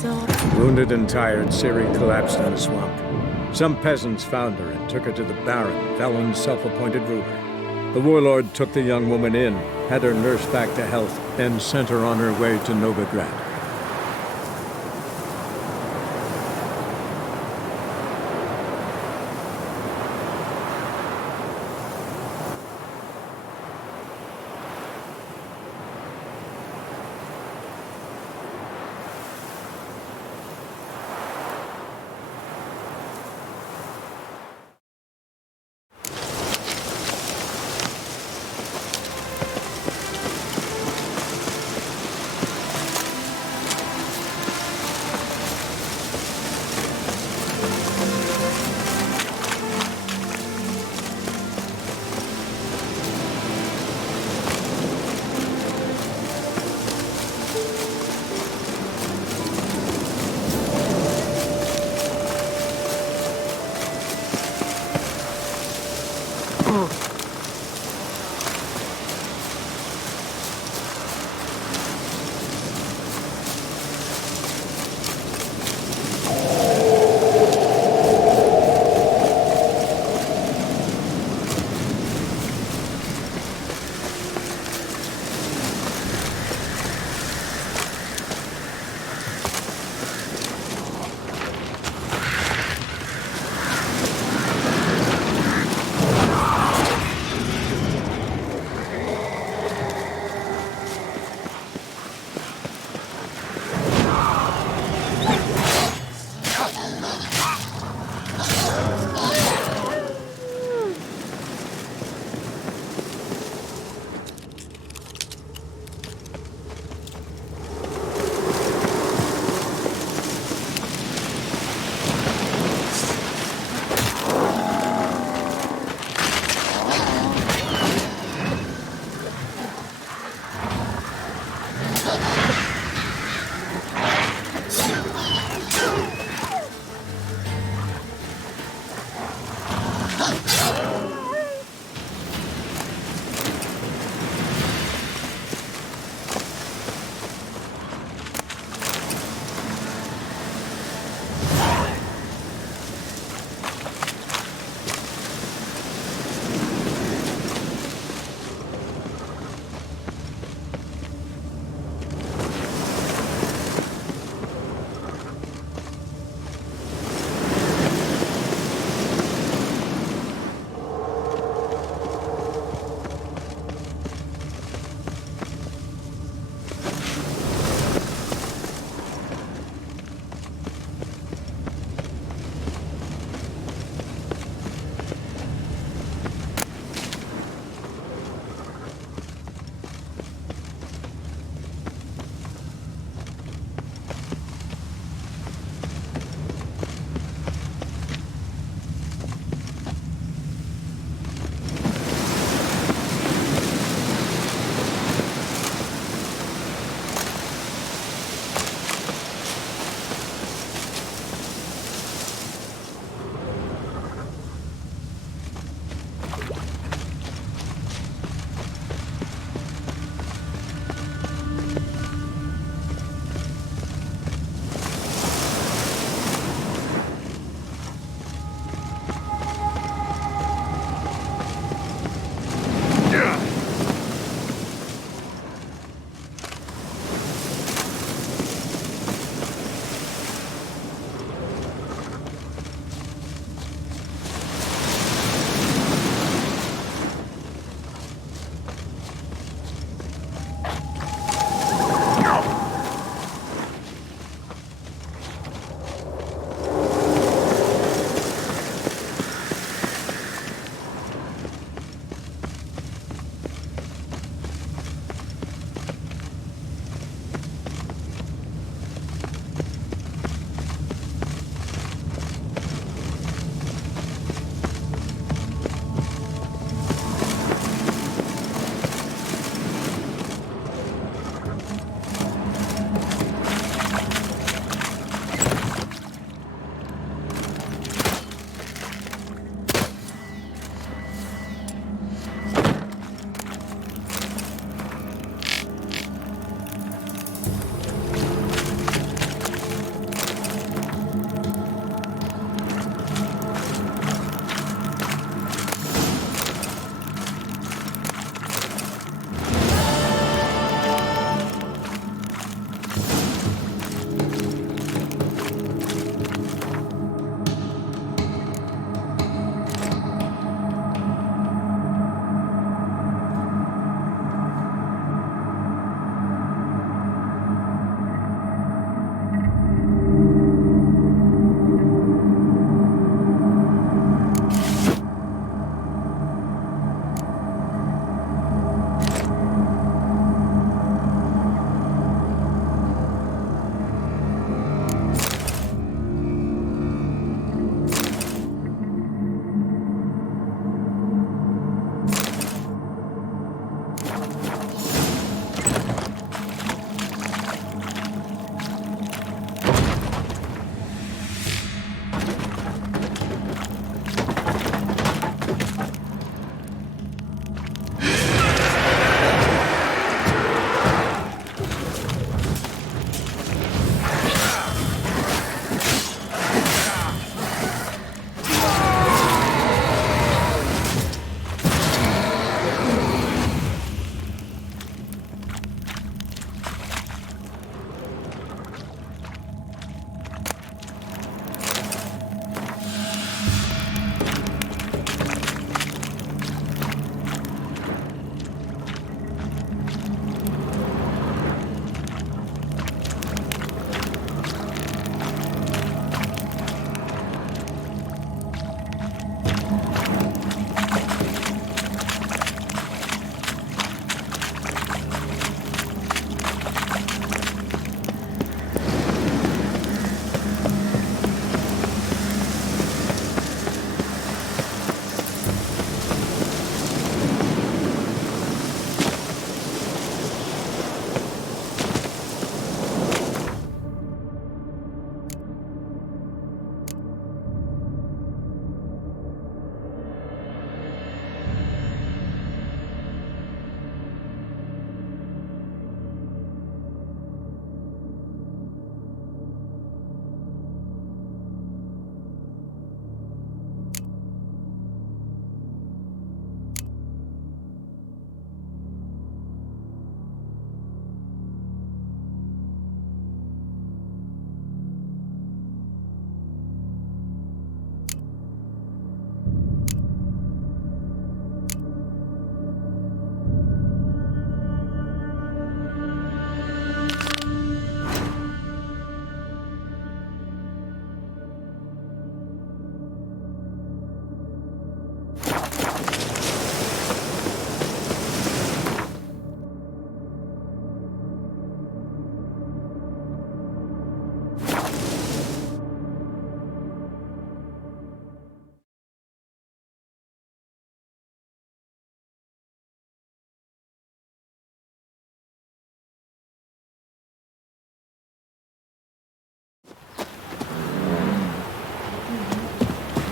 so... Wounded and tired, Siri collapsed in the swamp. Some peasants found her and took her to the Baron, Valen's self-appointed ruler. The warlord took the young woman in, had her nursed back to health, and sent her on her way to Novigrad.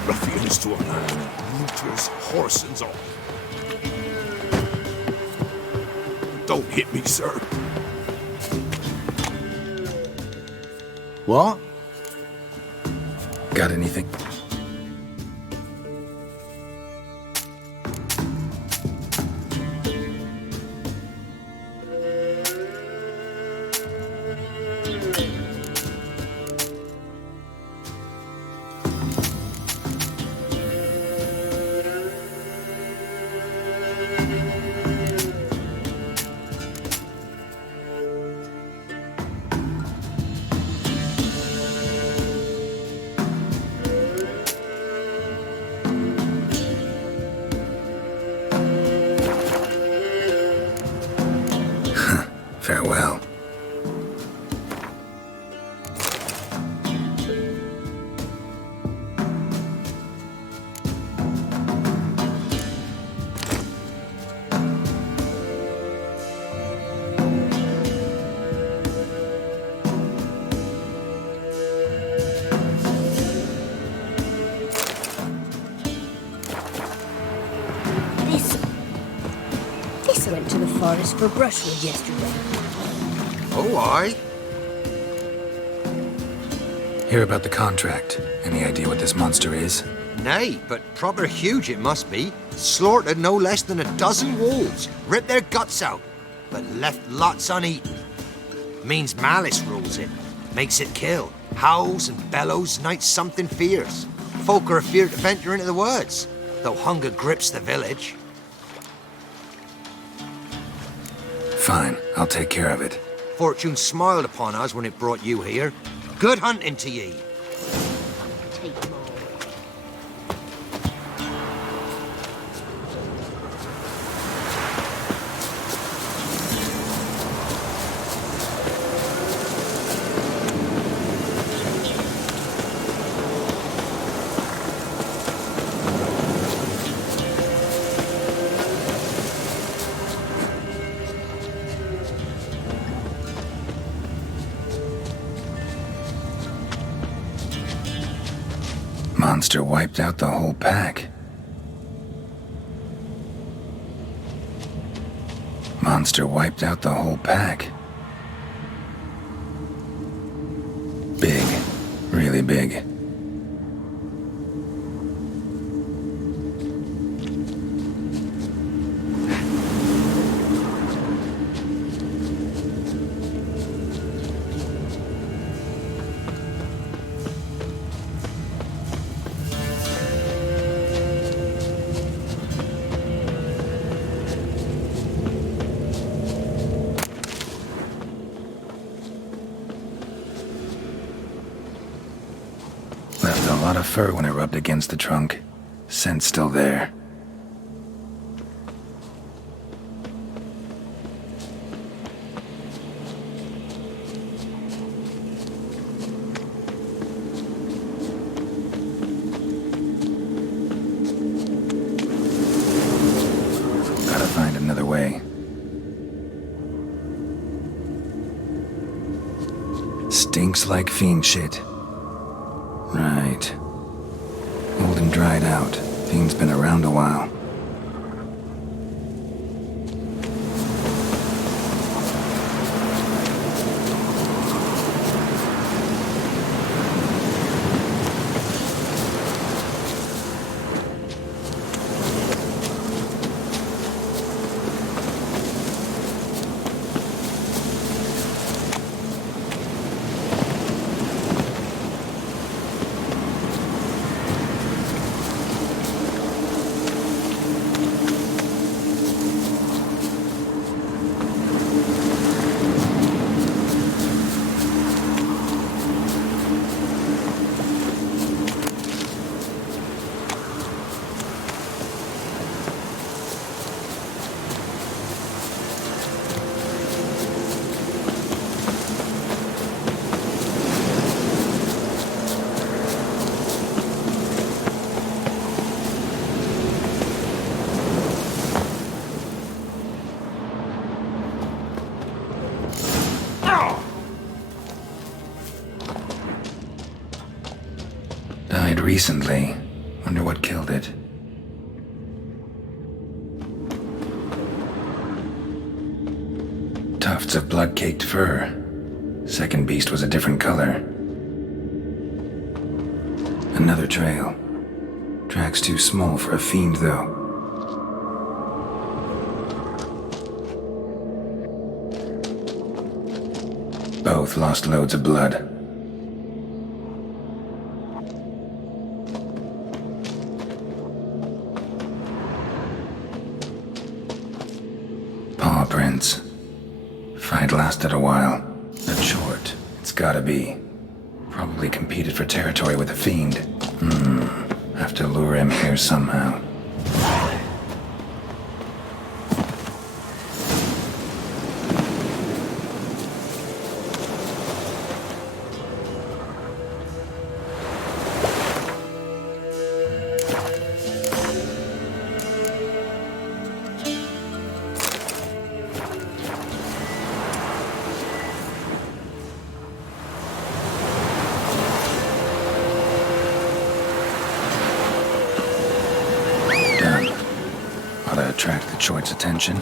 ruffians to a man, looters, horse and all. Don't hit me, sir. What? Got anything? Farewell. This went to the forest for brushwood yesterday. Oh, aye. Hear about the contract. Any idea what this monster is? Nay, but proper huge it must be. Slaughtered no less than a dozen wolves, ripped their guts out, but left lots uneaten. Means malice rules it, makes it kill, howls and bellows, nights something fierce. Folk are afeard to venture into the woods, though hunger grips the village. Fine, I'll take care of it. Fortune smiled upon us when it brought you here. Good hunting to ye. Take them all. Monster wiped out the whole pack. Monster wiped out the whole pack. Big. Really big. Left a lot of fur when it rubbed against the trunk. Scent's still there. Gotta find another way. Stinks like fiend shit. Right. Old and dried out. Fiend's been around a while. Died recently. Wonder what killed it. Tufts of blood-caked fur. Second beast was a different color. Another trail. Tracks too small for a fiend, though. Both lost loads of blood. Paw prints. Fight lasted a while. A chort. It's gotta be. Probably competed for territory with a fiend. Have to lure him here somehow. Attract the chort's attention.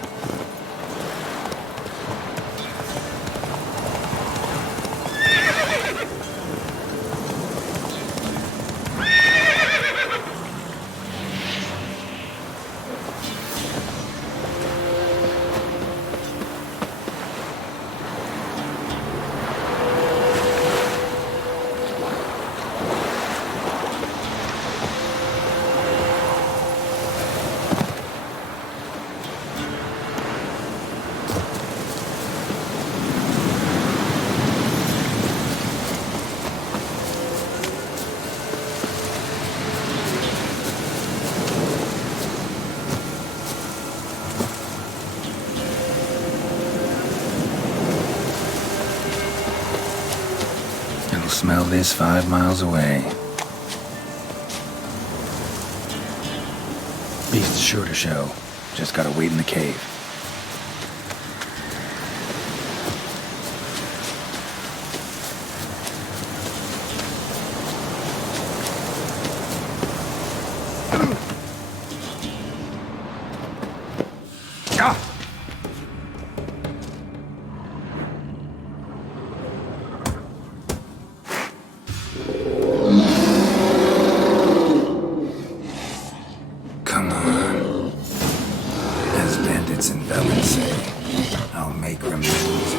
Smell this 5 miles away. Beast's sure to show. Just gotta wait in the cave. Come on. As bandits and felons say, I'll make remains.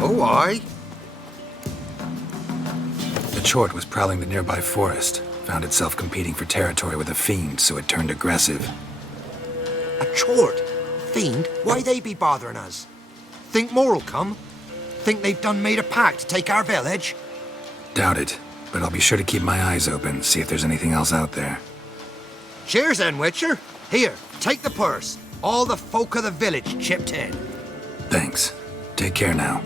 Oh, aye. The chort was prowling the nearby forest. Found itself competing for territory with a fiend, so it turned aggressive. A chort? Fiend? Why they be bothering us? Think more'll come? Think they've done made a pact to take our village? Doubt it, but I'll be sure to keep my eyes open, see if there's anything else out there. Cheers then, Witcher. Here, take the purse. All the folk of the village chipped in. Thanks. Take care now.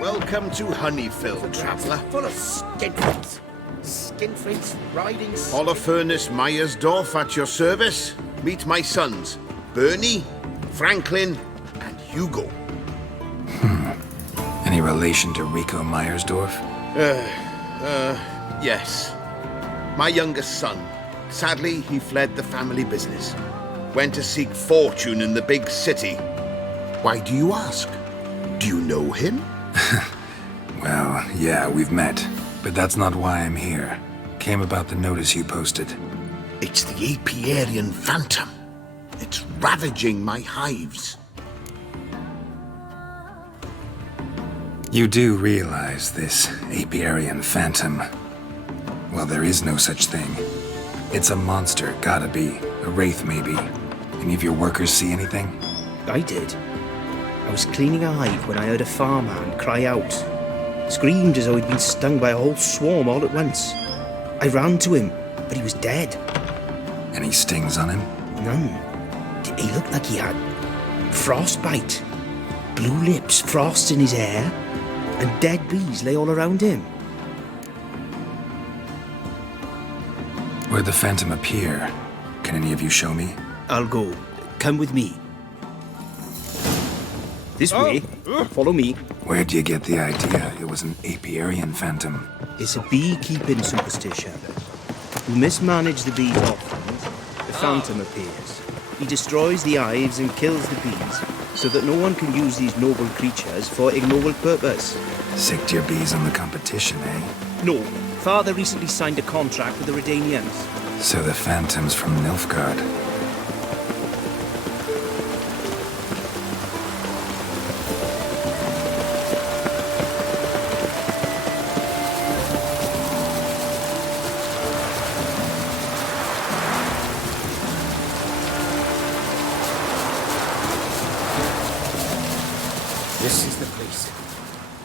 Welcome to Honeyfield, traveller. Full of skinflints. Skinflints riding... Holofernes Myersdorf at your service. Meet my sons, Bernie, Franklin, and Hugo. Any relation to Rico Myersdorf? Yes. My youngest son. Sadly, he fled the family business. Went to seek fortune in the big city. Why do you ask? Do you know him? Well, yeah, we've met. But that's not why I'm here. Came about the notice you posted. It's the Apiarian Phantom. It's ravaging my hives. You do realize this Apiarian Phantom... Well, there is no such thing. It's a monster, gotta be. A wraith, maybe. Any of your workers see anything? I did. I was cleaning a hive when I heard a farmhand cry out. Screamed as though he'd been stung by a whole swarm all at once. I ran to him, but he was dead. Any stings on him? None. He looked like he had frostbite. Blue lips, frost in his hair, and dead bees lay all around him. Where'd the Phantom appear? Can any of you show me? I'll go. Come with me. This way. Follow me. Where'd you get the idea it was an Apiarian Phantom? It's a beekeeping superstition. You mismanage the bees often, the Phantom appears. He destroys the hives and kills the bees, so that no one can use these noble creatures for ignoble purpose. Sicked your bees on the competition, eh? No, Father recently signed a contract with the Redanians. So the Phantom's from Nilfgaard. This is the place.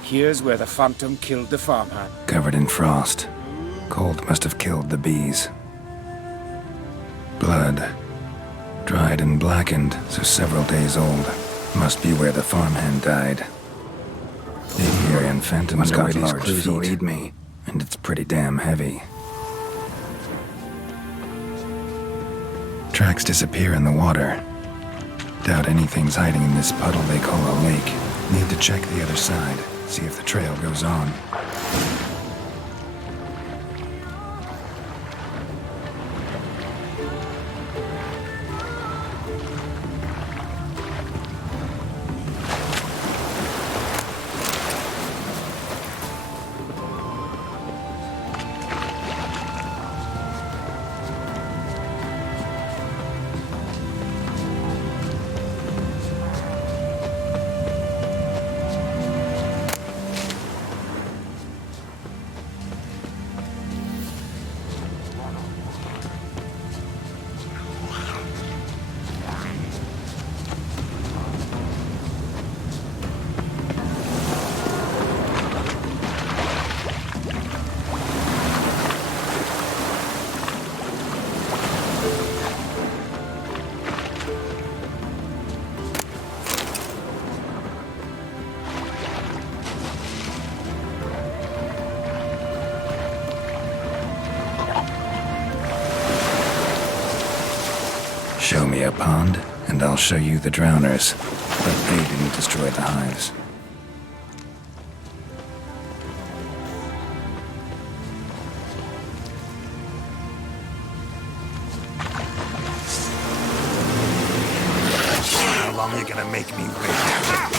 Here's where the Phantom killed the farmhand. Covered in frost. Cold must have killed the bees. Blood. Dried and blackened, so several days old. Must be where the farmhand died. The Iberian Phantom's got large feet. Will eat me, and it's pretty damn heavy. Tracks disappear in the water. Doubt anything's hiding in this puddle they call a lake. Need to check the other side, see if the trail goes on. Show me a pond, and I'll show you the drowners. But they didn't destroy the hives. How long are you gonna make me wait?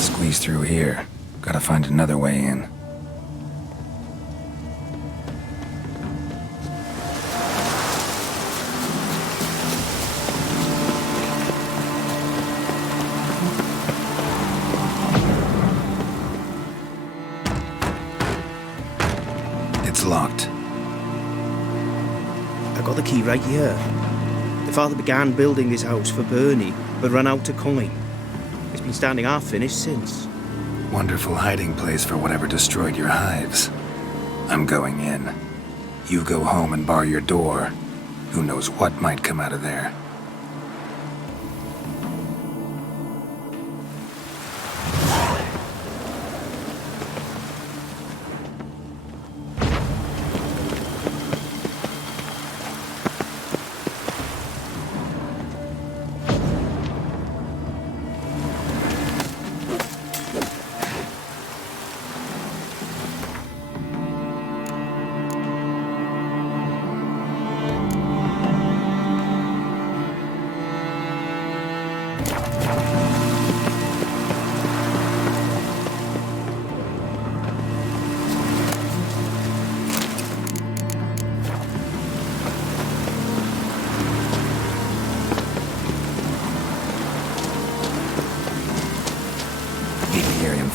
Squeeze through here. Gotta find another way in. It's locked. I got the key right here. The father began building this house for Bernie, but ran out of coin. It's been standing half finished since. Wonderful hiding place for whatever destroyed your hives. I'm going in. You go home and bar your door. Who knows what might come out of there.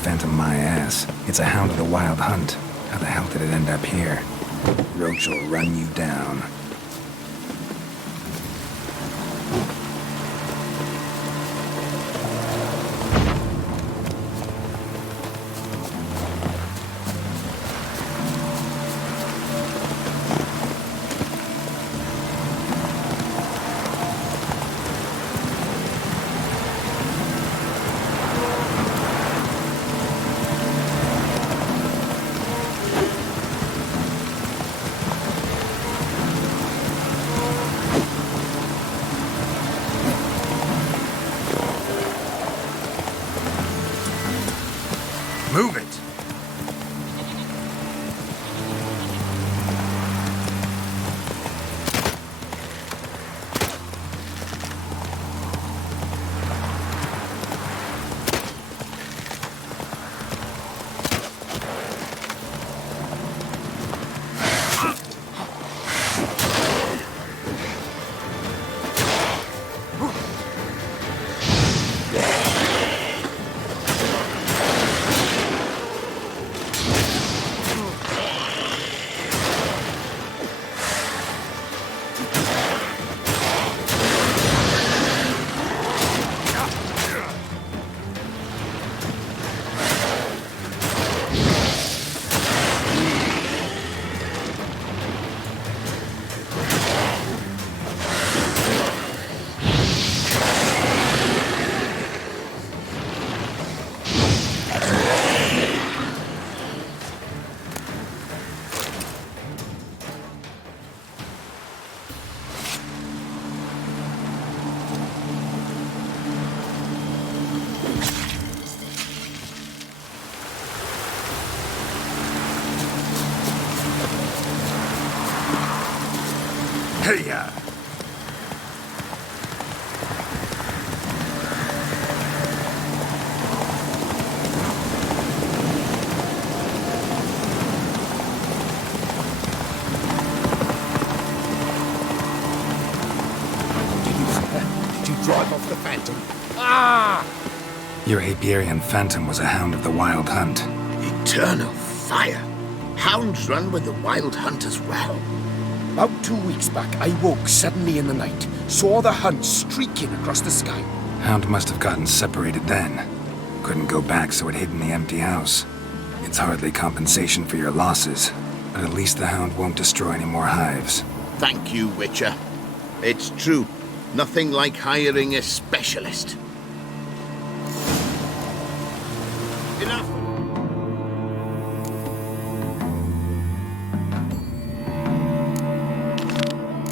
Phantom my ass. It's a hound of the wild hunt. How the hell did it end up here? Roach will run you down. off the Phantom. Ah! Your apiarian phantom was a hound of the Wild Hunt. Eternal fire. Hounds run with the Wild Hunt as well. About 2 weeks back, I woke suddenly in the night, saw the hunt streaking across the sky. Hound must have gotten separated then. Couldn't go back, so it hid in the empty house. It's hardly compensation for your losses, but at least the hound won't destroy any more hives. Thank you, Witcher. It's true. Nothing like hiring a specialist. Enough.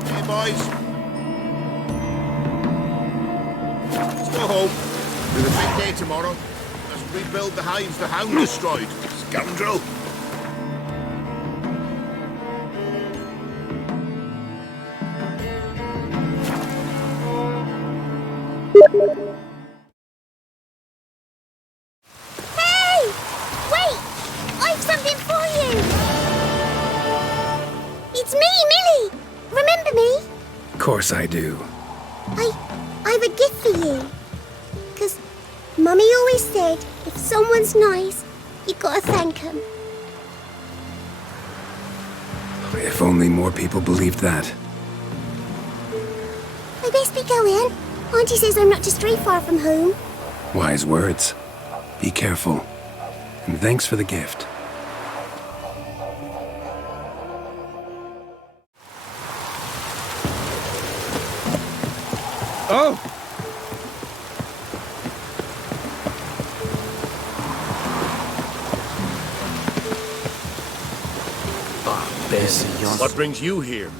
Hey, boys. Let's go home. With a big day tomorrow. Let's rebuild the hives the hound destroyed. Scoundrel. Hey! Wait! I've something for you! It's me, Millie! Remember me? Of course I do. I've a gift for you. 'Cause Mummy always said, if someone's nice, you gotta thank 'em. If only more people believed that. I best be going. Auntie says I'm not to stray far from home. Wise words. Be careful. And thanks for the gift. Oh! What brings you here?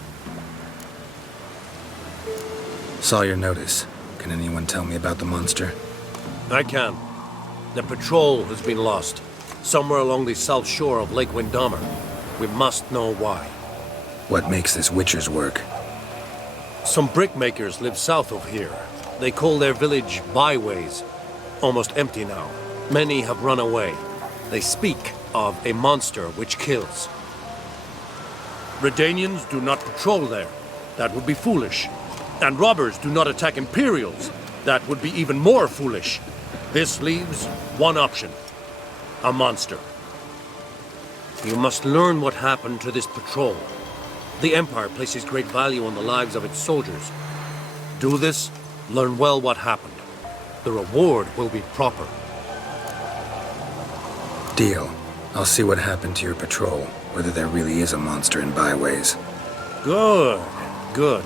Saw your notice. Can anyone tell me about the monster? I can. The patrol has been lost. Somewhere along the south shore of Lake Windhammer. We must know why. What makes this Witcher's work? Some brickmakers live south of here. They call their village byways. Almost empty now. Many have run away. They speak of a monster which kills. Redanians do not patrol there. That would be foolish. And robbers do not attack Imperials. That would be even more foolish. This leaves one option. A monster. You must learn what happened to this patrol. The Empire places great value on the lives of its soldiers. Do this, learn well what happened. The reward will be proper. Deal. I'll see what happened to your patrol, whether there really is a monster in byways. Good, good.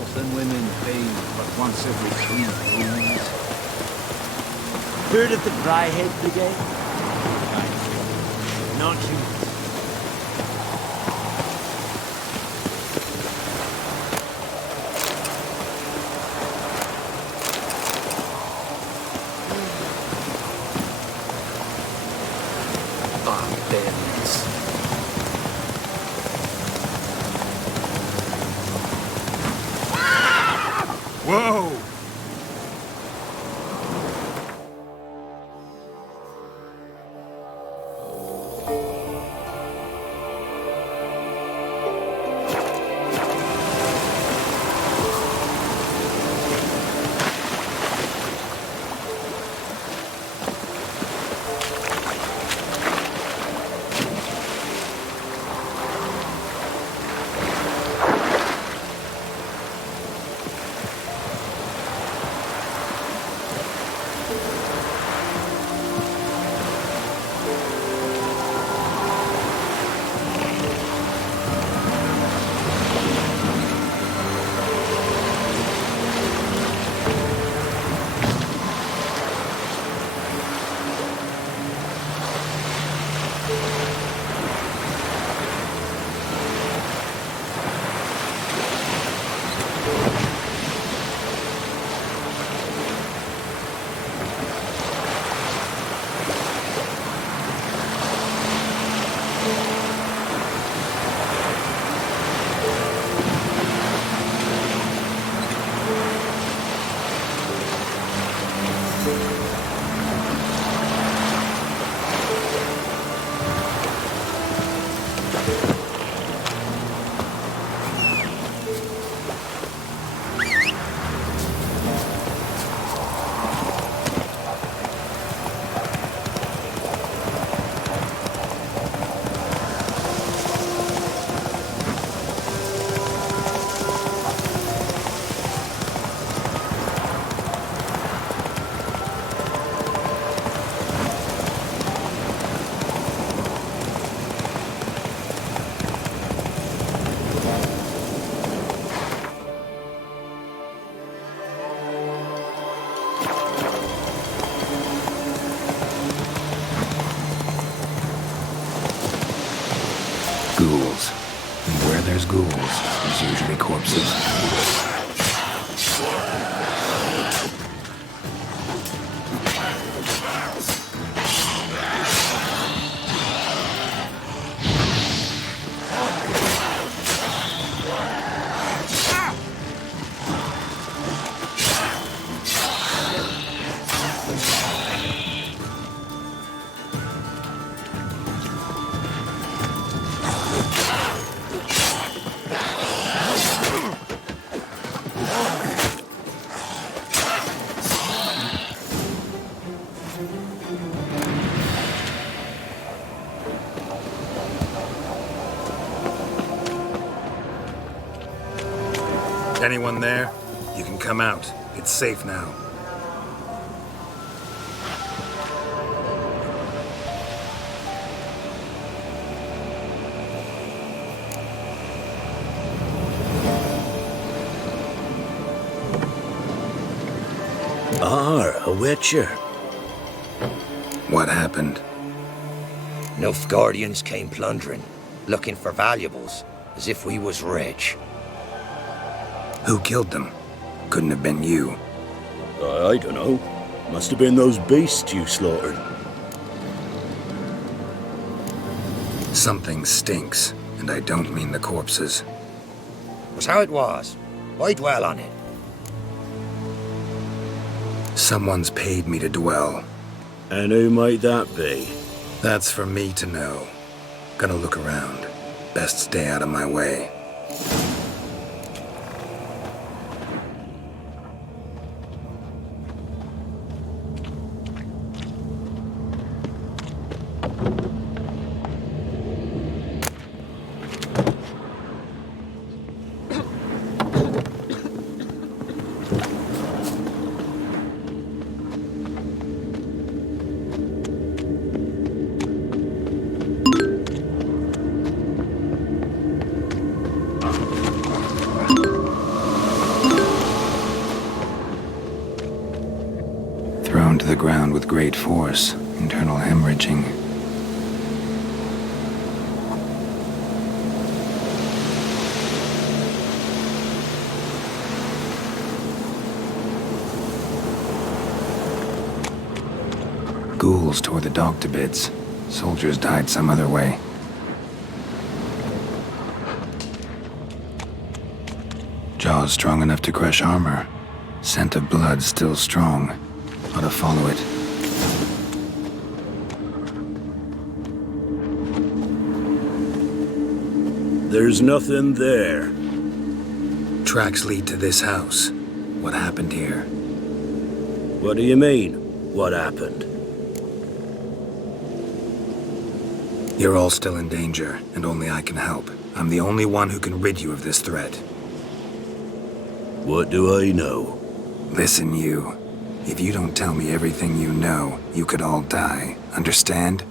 Often women bathe but once every 3 moons. Heard of the Dryhead Brigade? Not you. Whoa! Ghouls. And where there's ghouls, there's usually corpses. Anyone there? You can come out. It's safe now. A witcher. What happened? Nilfgaardians came plundering, looking for valuables, as if we was rich. Who killed them? Couldn't have been you. I don't know. Must have been those beasts you slaughtered. Something stinks, and I don't mean the corpses. Was how it was. Why dwell on it? Someone's paid me to dwell. And who might that be? That's for me to know. Gonna look around. Best stay out of my way. Thrown to the ground with great force, internal hemorrhaging. Ghouls tore the dog to bits. Soldiers died some other way. Jaws strong enough to crush armor. Scent of blood still strong. Ought to follow it. There's nothing there. Tracks lead to this house. What happened here? What do you mean, what happened? You're all still in danger, and only I can help. I'm the only one who can rid you of this threat. What do I know? Listen, you. If you don't tell me everything you know, you could all die. Understand?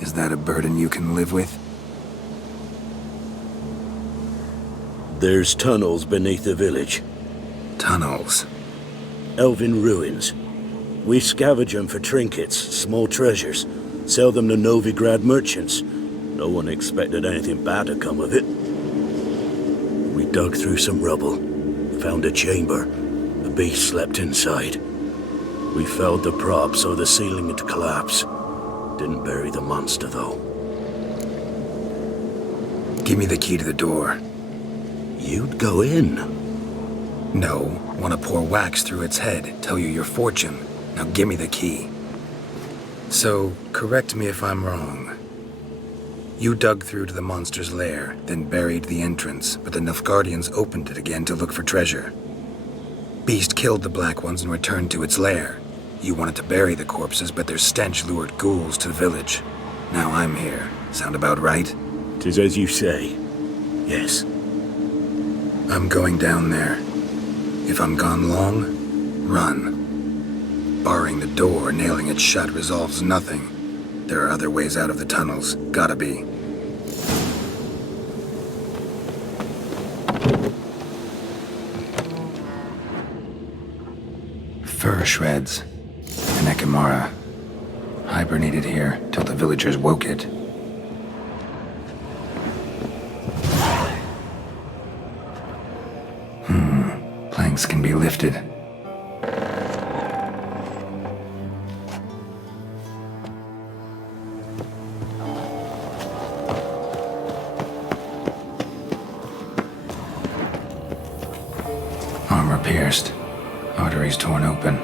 Is that a burden you can live with? There's tunnels beneath the village. Tunnels? Elven ruins. We scavenge them for trinkets, small treasures. Sell them to Novigrad merchants. No one expected anything bad to come of it. We dug through some rubble. Found a chamber. The beast slept inside. We felled the prop so the ceiling would collapse. Didn't bury the monster, though. Give me the key to the door. You'd go in? No. Want to pour wax through its head, tell you your fortune. Now give me the key. So, correct me if I'm wrong. You dug through to the monster's lair, then buried the entrance, but the Nilfgaardians opened it again to look for treasure. Beast killed the Black Ones and returned to its lair. You wanted to bury the corpses, but their stench lured ghouls to the village. Now I'm here. Sound about right? 'Tis as you say. Yes. I'm going down there. If I'm gone long, run. Barring the door, nailing it shut resolves nothing. There are other ways out of the tunnels. Gotta be. Fur shreds. An Ekimara. Hibernated here till the villagers woke it. Thanks can be lifted. Armor pierced. Arteries torn open.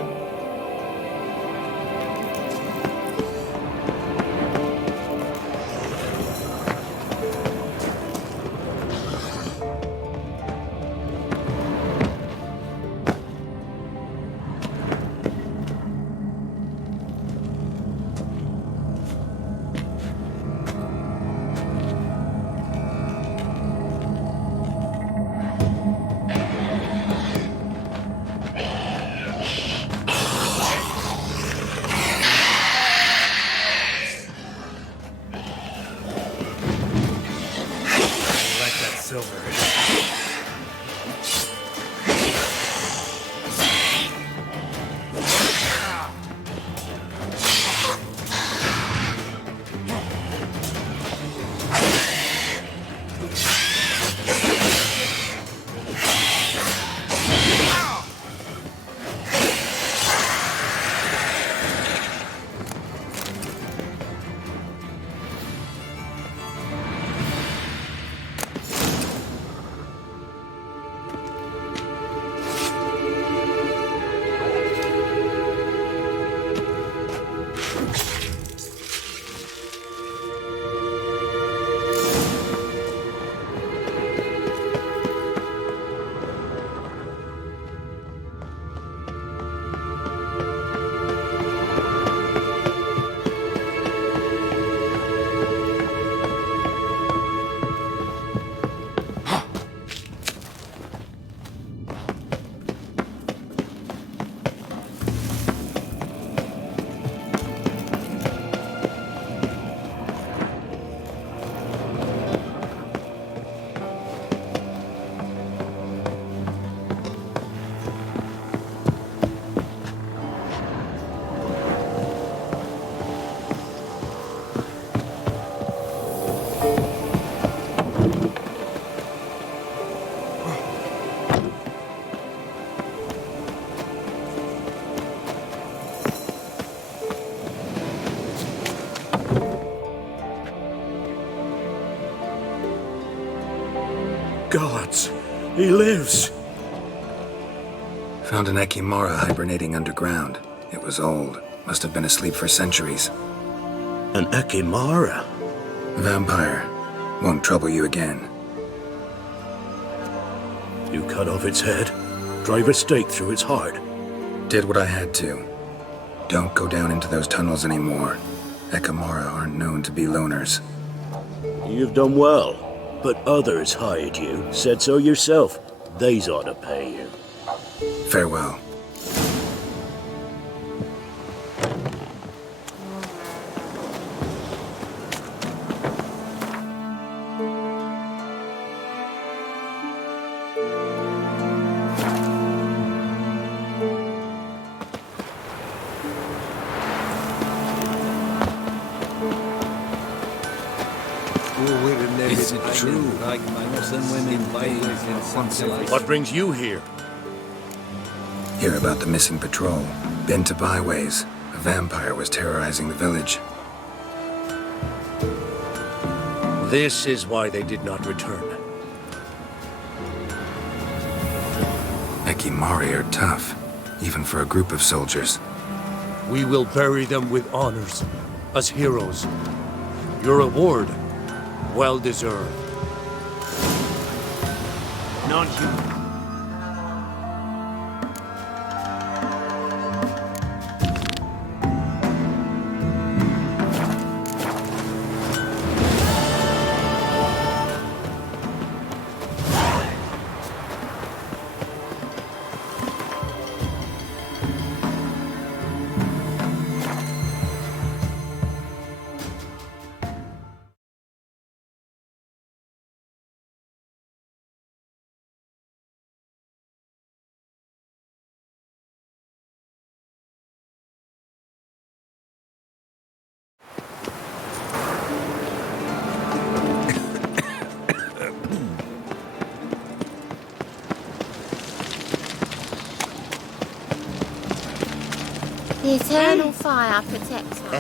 Gods, he lives! Found an Ekimara hibernating underground. It was old. Must have been asleep for centuries. An Ekimara? Vampire. Won't trouble you again. You cut off its head, drive a stake through its heart. Did what I had to. Don't go down into those tunnels anymore. Ekimara aren't known to be loners. You've done well. But others hired you. Said so yourself. They's ought to pay you. Farewell. Is it true? Like most women What brings you here? Hear about the missing patrol. Been to byways. A vampire was terrorizing the village. This is why they did not return. Ekimari are tough, even for a group of soldiers. We will bury them with honors, as heroes. Your reward, well deserved. Non-human. The eternal fire protects us.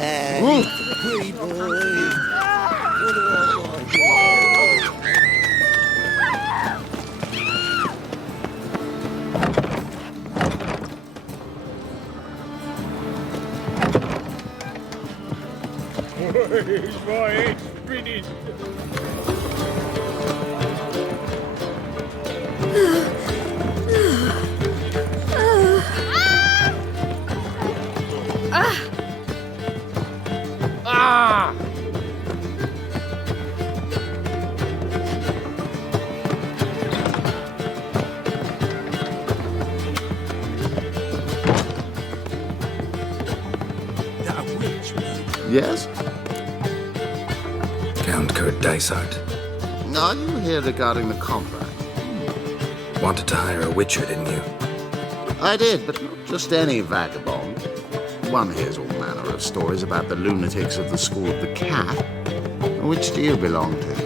Yes? Count Kurt Dysart. Are you here regarding the contract? Wanted to hire a witcher, didn't you? I did, but not just any vagabond. One hears all manner of stories about the lunatics of the School of the Cat. Which do you belong to?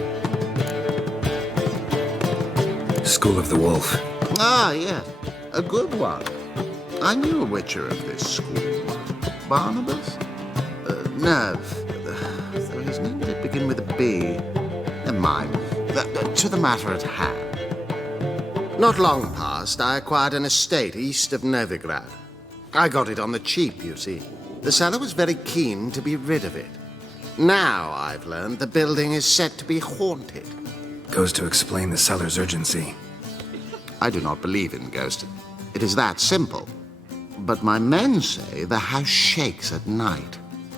School of the Wolf. Ah, yes. A good one. I knew a witcher of this school. Barnabas? No. Though his name did begin with a B. Never mind. To the matter at hand. Not long past, I acquired an estate east of Novigrad. I got it on the cheap, you see. The seller was very keen to be rid of it. Now, I've learned, the building is said to be haunted. Goes to explain the seller's urgency. I do not believe in ghosts. It is that simple. But my men say the house shakes at night.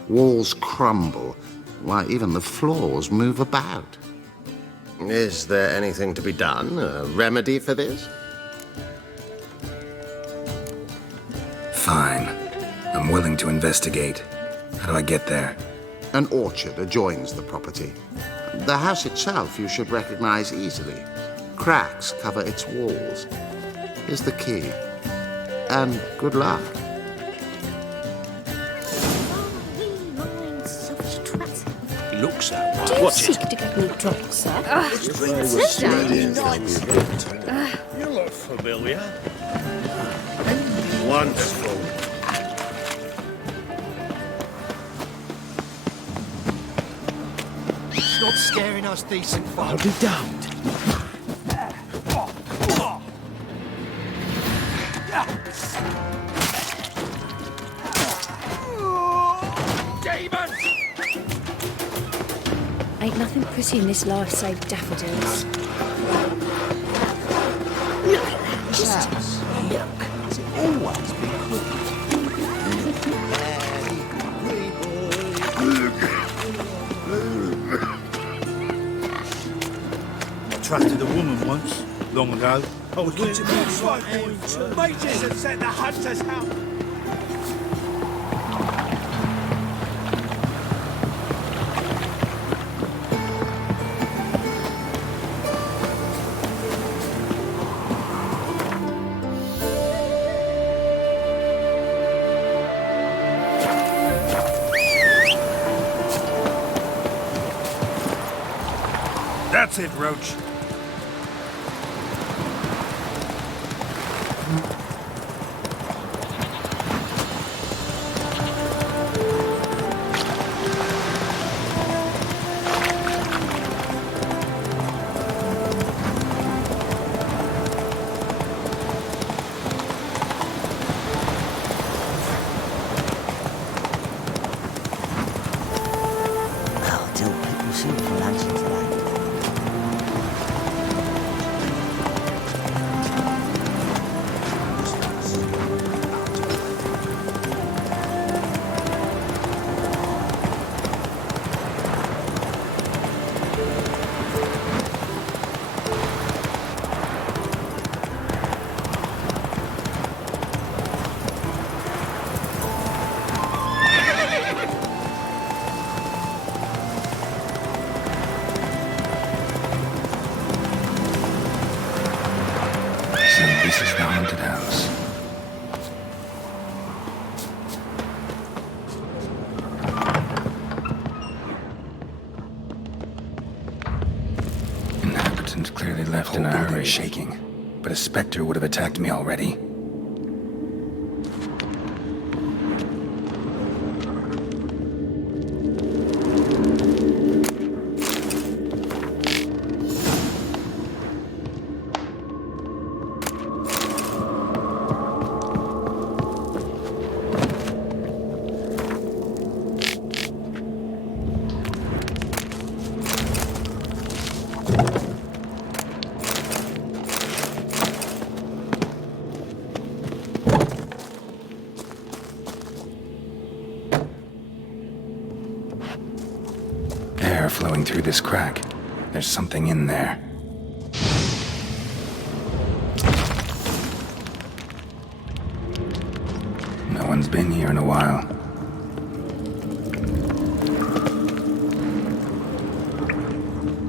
Walls crumble. Why, even the floors move about. Is there anything to be done? A remedy for this? Fine. I'm willing to investigate. How do I get there? An orchard adjoins the property. The house itself you should recognize easily. Cracks cover its walls. Here's the key. And good luck. Looks that way. Do you seek to get me drunk, sir? Sit down. You look familiar. Wonderful. Stop scaring us decent folk. I'll be damned. Ain't nothing pretty in this life save daffodils. Look at that. Just look. Has it always been I trusted a woman once, long ago. I was with Mages have set the hunters out. That's it, Roach. Oh, do people see for lunch today? So this is the haunted house. Inhabitant clearly left in a hurry, shaking. But a specter would have attacked me already. air flowing through this crack. There's something in there. No one's been here in a while.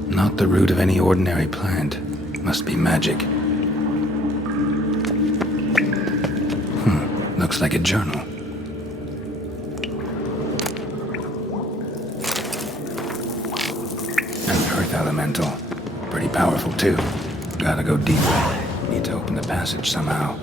Not the root of any ordinary plant. Must be magic. Looks like a journal. An earth elemental. Pretty powerful too. Gotta go deeper. Need to open the passage somehow.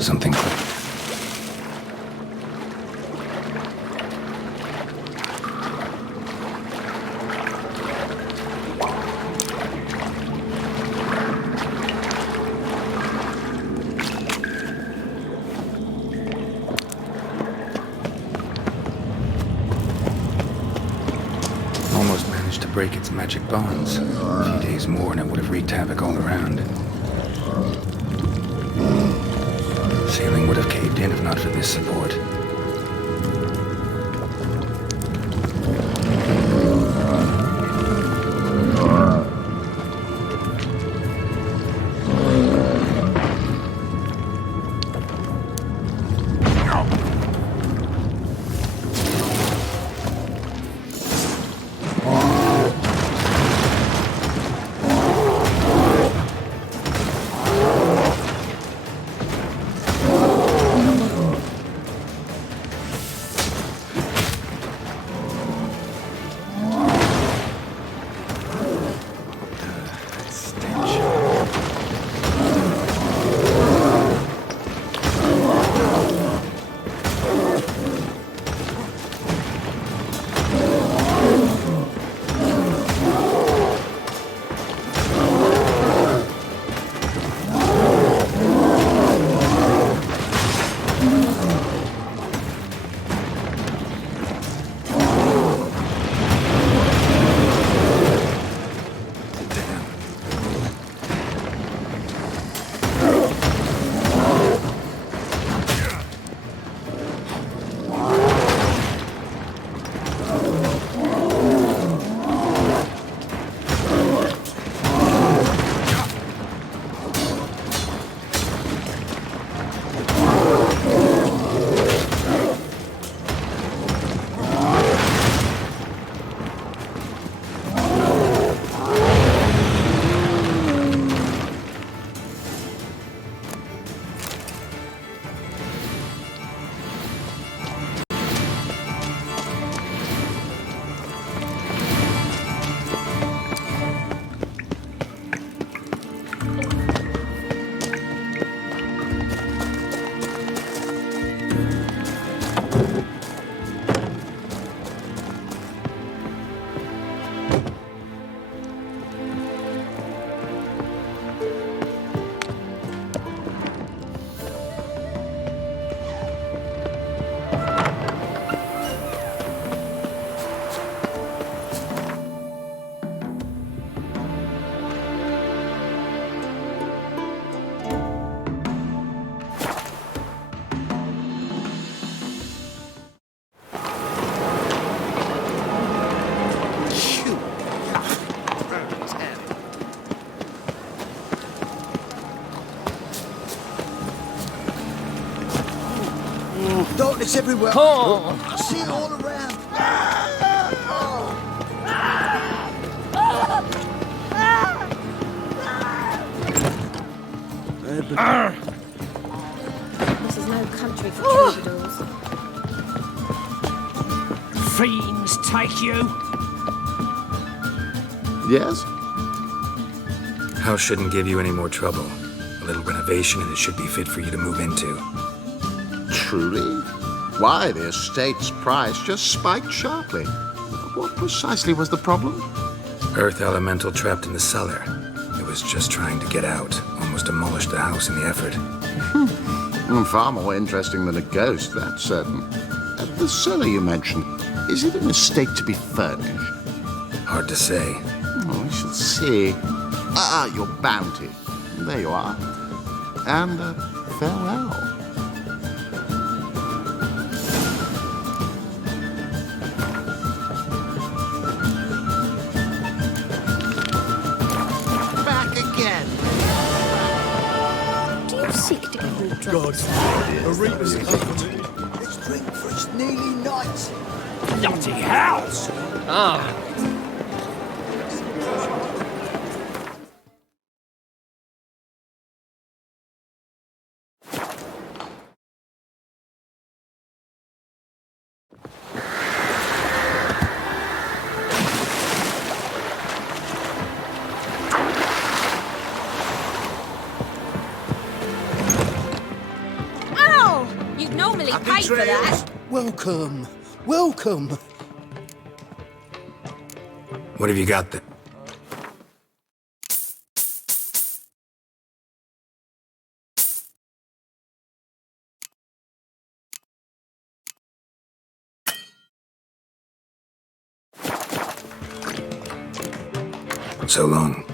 Something clicked. Almost managed to break its magic bonds. A few days more and it would have wreaked havoc all around. Ceiling would have caved in if not for this support. Darkness everywhere. Oh. I see it all around. This is no country for troubadours. Fiends take you! Yes? House shouldn't give you any more trouble. A little renovation and it should be fit for you to move into. Truly? Why, the estate's price just spiked sharply. What precisely was the problem? Earth elemental trapped in the cellar. It was just trying to get out. Almost demolished the house in the effort. Far more interesting than a ghost, that's certain. The cellar you mentioned, is it in a state to be furnished? Hard to say. Oh, we shall see. Your bounty. There you are. And farewell. Back again. Do you seek to give me drugs? Let's drink, for it's nearly night. Bloody house! Ah. Ow! You'd normally pay for that. Welcome. Welcome. What have you got there? So long.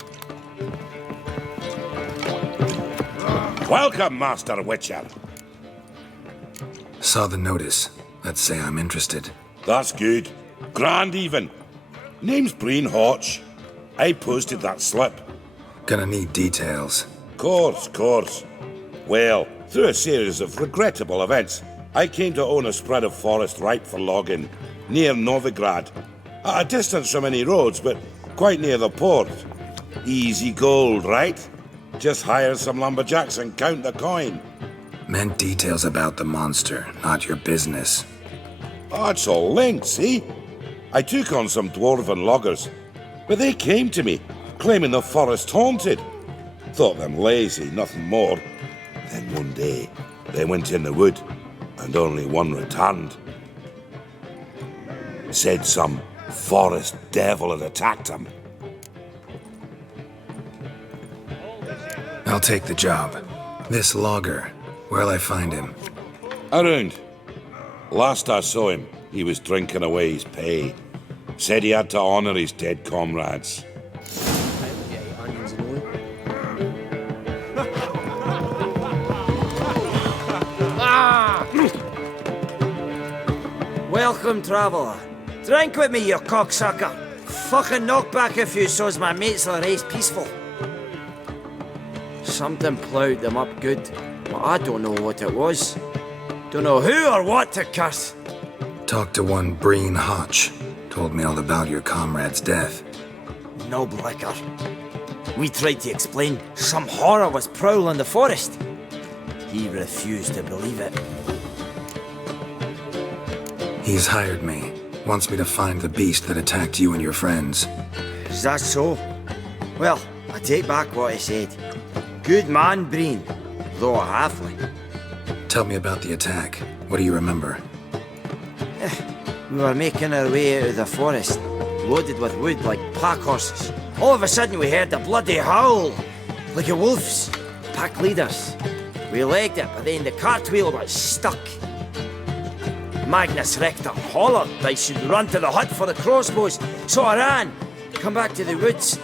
Welcome, Master Witcher. Saw the notice. Let's say I'm interested. That's good. Grand even. Name's Breen Hotch. I posted that slip. Gonna need details. Course. Well, through a series of regrettable events, I came to own a spread of forest ripe for logging, near Novigrad. At a distance from any roads, but quite near the port. Easy gold, right? Just hire some lumberjacks and count the coin. Meant details about the monster, not your business. Oh, it's all linked, see? I took on some dwarven loggers, but they came to me, claiming the forest haunted. Thought them lazy, nothing more. Then one day, they went in the wood, and only one returned. Said some forest devil had attacked him. I'll take the job. This logger, where'll I find him? Around. Last I saw him, he was drinking away his pay. Said he had to honor his dead comrades. Welcome, traveller. Drink with me, you cocksucker. Fucking knock back a few so's my mates will race peaceful. Something ploughed them up good, but I don't know what it was. Don't know who or what to curse. Talked to one Breen Hotch. Told me all about your comrade's death. No blicker. We tried to explain some horror was prowling the forest. He refused to believe it. He's hired me. Wants me to find the beast that attacked you and your friends. Is that so? Well, I take back what I said. Good man, Breen, though a halfling. Tell me about the attack. What do you remember? We were making our way out of the forest, loaded with wood like pack horses. All of a sudden we heard a bloody howl, like a wolf's. Pack leaders. We legged it, but then the cartwheel got stuck. Magnus Rector hollered I should run to the hut for the crossbows, so I ran. Come back to the woods.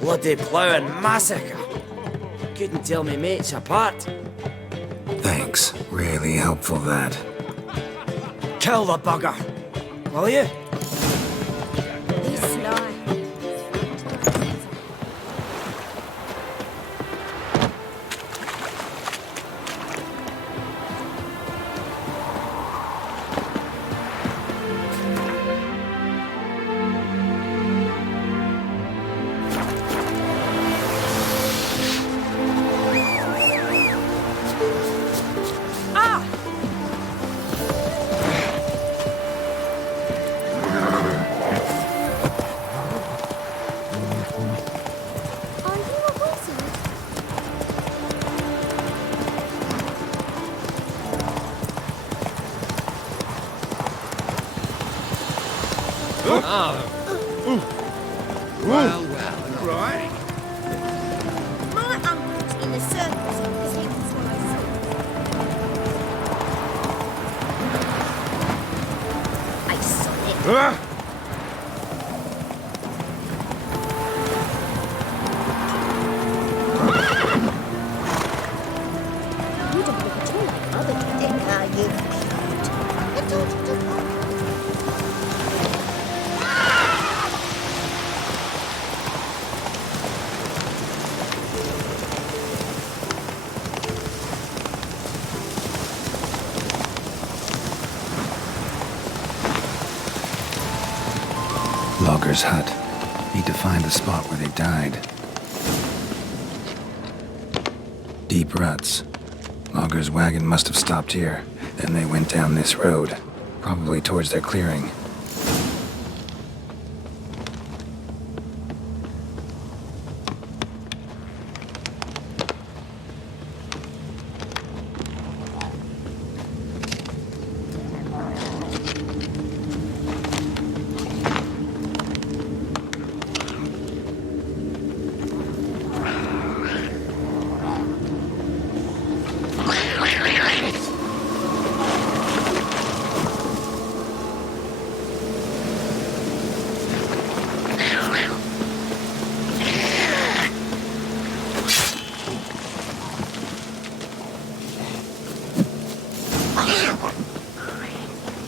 Bloody ploughing massacre. Couldn't tell me mates apart. Thanks. Really helpful, that. Kill the bugger, will you? He's sly. Well, Right. My uncle's in the circus because he was what I saw. I saw it. You don't look at all like Mother Dick, are you? I told you to come. Logger's hut. Need to find the spot where they died. Deep ruts. Logger's wagon must have stopped here. Then they went down this road, probably towards their clearing.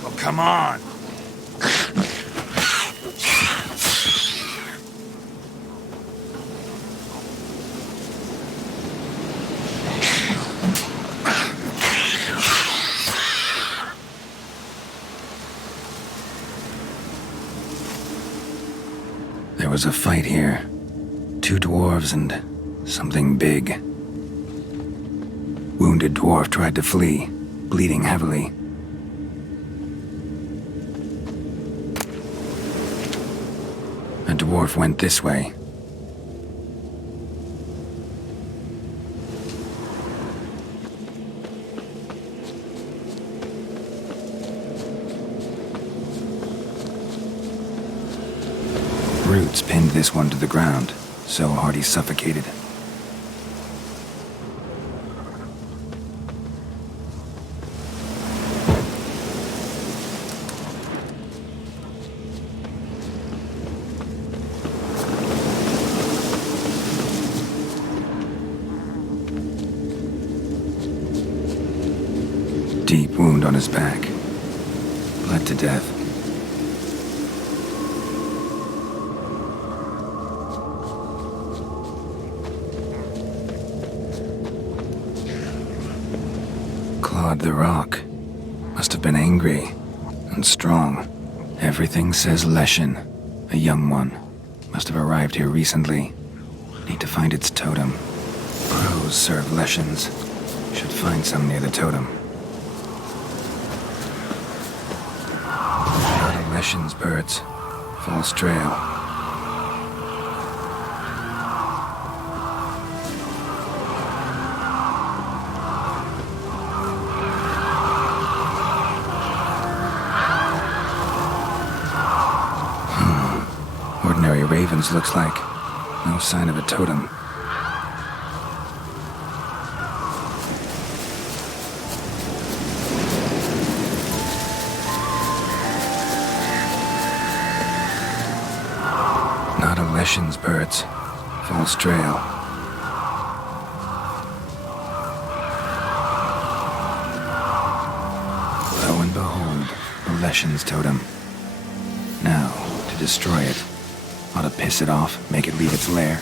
Oh, come on. There was a fight here. 2 dwarves and something big. Wounded dwarf tried to flee, bleeding heavily. A dwarf went this way. Roots pinned this one to the ground, so hard he suffocated. Deep wound on his back. Bled to death. Clawed the rock. Must have been angry and strong. Everything says Leshen, a young one. Must have arrived here recently. Need to find its totem. Crows serve Leshens. Should find some near the totem. Not a Leshen's birds. False trail. Ordinary ravens, looks like. No sign of a totem. Not a Leshen's birds. False trail. Lo and behold, a Leshen's totem. Now, to destroy it. Ought to piss it off, make it leave its lair.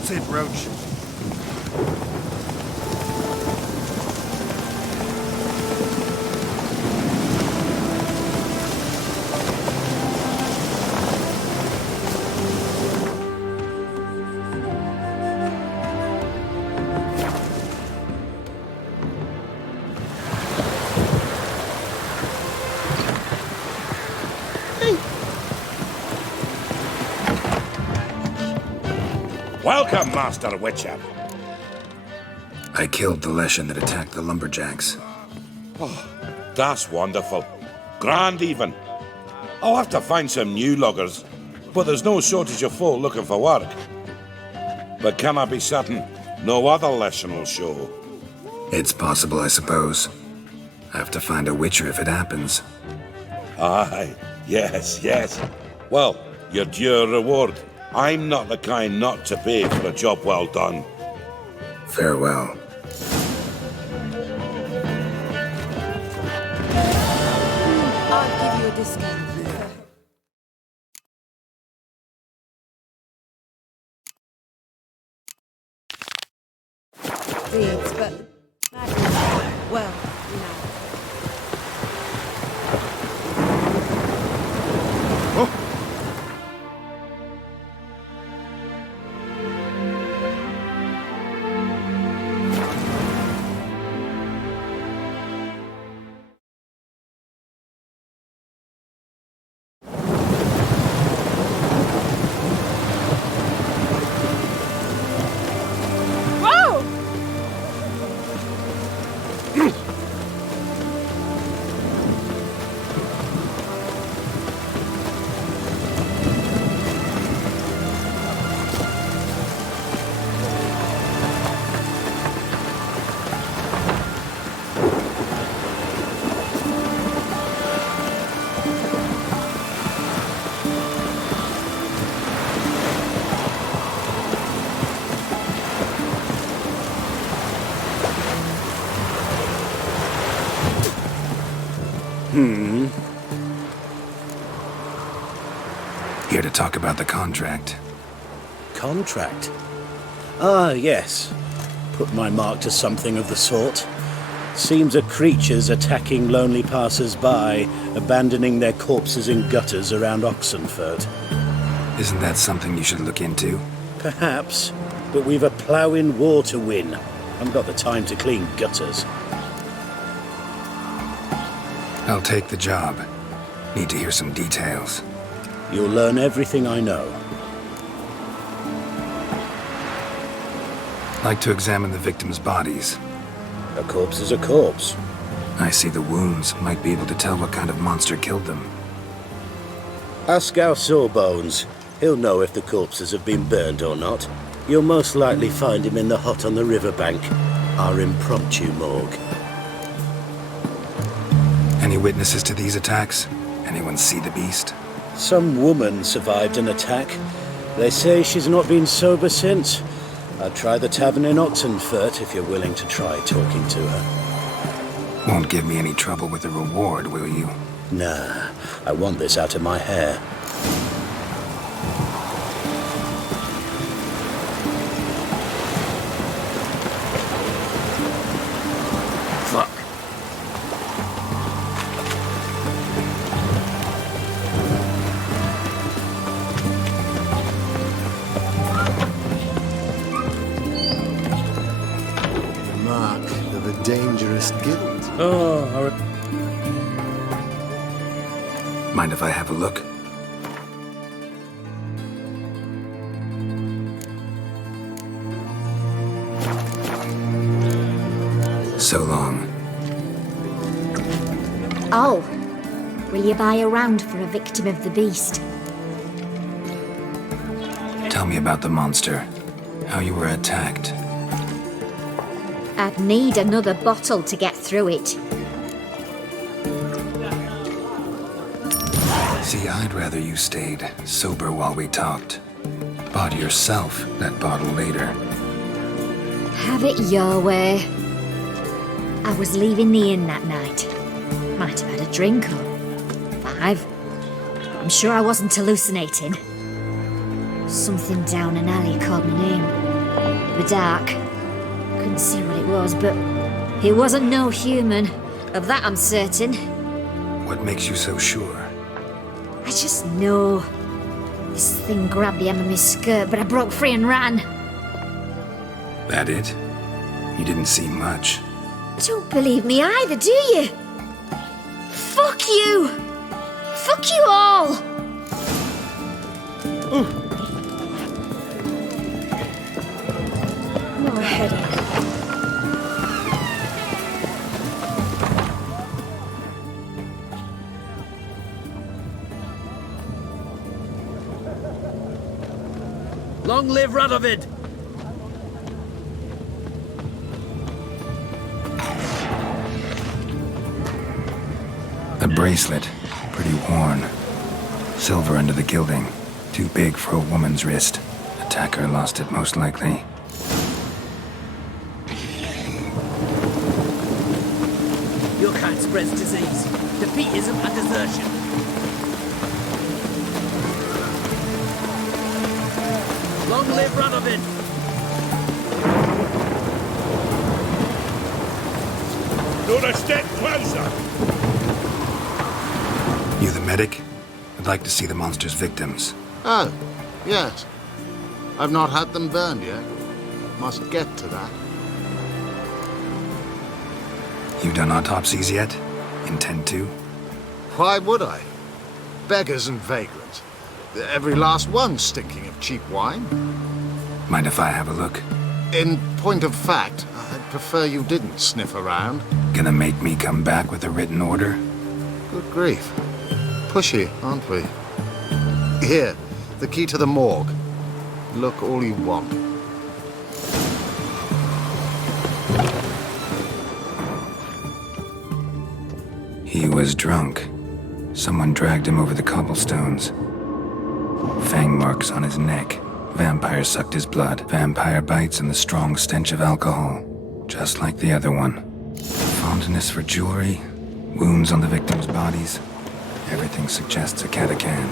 That's it, Roach. Welcome, Master Witcher. I killed the Leshen that attacked the lumberjacks. Oh, that's wonderful. Grand even. I'll have to find some new loggers, but there's no shortage of folk looking for work. But can I be certain no other Leshen will show? It's possible, I suppose. I have to find a Witcher if it happens. Aye, yes. Well, your due reward. I'm not the kind not to pay for a job well done. Farewell. I'll give you a discount. Deeds, but well, you know. Here to talk about the contract. Contract? Ah, yes. Put my mark to something of the sort. Seems a creature's attacking lonely passers-by, abandoning their corpses in gutters around Oxenfurt. Isn't that something you should look into? Perhaps, but we've a ploughing war to win. I've got the time to clean gutters. I'll take the job. Need to hear some details. You'll learn everything I know. Like to examine the victims' bodies. A corpse is a corpse. I see the wounds. Might be able to tell what kind of monster killed them. Ask our Sawbones. He'll know if the corpses have been burned or not. You'll most likely find him in the hut on the riverbank. Our impromptu morgue. Any witnesses to these attacks? Anyone see the beast? Some woman survived an attack. They say she's not been sober since. I'd try the tavern in Oxenfurt if you're willing to try talking to her. Won't give me any trouble with the reward, will you? Nah, I want this out of my hair. Fuck. Mark of a dangerous guild. Oh, Mind if I have a look? So long. Oh, will you buy a round for a victim of the beast? Tell me about the monster. How you were attacked. I'd need another bottle to get through it. See, I'd rather you stayed sober while we talked. Bought yourself that bottle later. Have it your way. I was leaving the inn that night. Might have had a drink or 5. I'm sure I wasn't hallucinating. Something down an alley called my name. were dark. Couldn't see what it was, but it wasn't no human. Of that I'm certain. What makes you so sure? I just know. This thing grabbed the hem of my skirt, but I broke free and ran. That it? You didn't see much. Don't believe me either, do you? Fuck you! Fuck you all! No headache. Long live Radovid! A bracelet, pretty worn. Silver under the gilding. Too big for a woman's wrist. Attacker lost it, most likely. Your kind spreads disease, defeatism and desertion. Long live Radovid! Not a step closer! You the medic? I'd like to see the monster's victims. Oh, yes. I've not had them burned yet. Must get to that. You done autopsies yet? Intend to? Why would I? Beggars and vagrants. Every last one stinking of cheap wine. Mind if I have a look? In point of fact, I'd prefer you didn't sniff around. Gonna make me come back with a written order? Good grief. Pushy, aren't we? Here, the key to the morgue. Look all you want. He was drunk. Someone dragged him over the cobblestones. Fang marks on his neck. Vampire sucked his blood. Vampire bites and the strong stench of alcohol. Just like the other one. Fondness for jewelry. Wounds on the victims' bodies. Everything suggests a catachan.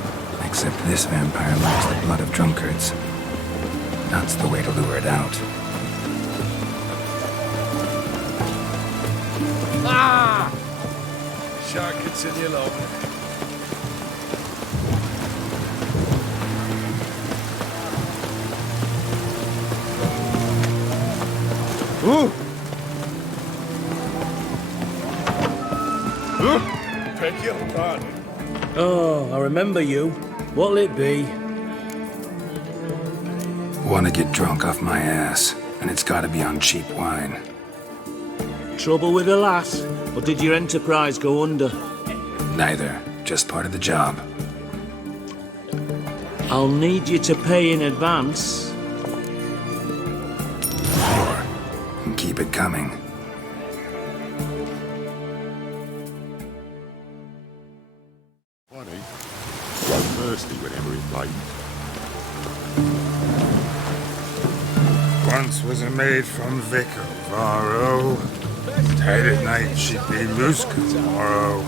Except this vampire likes the blood of drunkards. That's the way to lure it out. Ah! Shark continue long. Ooh! Beg your pardon. Oh, I remember you. What'll it be? Wanna get drunk off my ass, and it's gotta be on cheap wine. Trouble with a lass? Or did your enterprise go under? Neither. Just part of the job. I'll need you to pay in advance. Sure. And keep it coming. Funny. Grow thirsty whenever it rains. Once was a maid from Vicar Varro. Tight at night she'd be Luska tomorrow.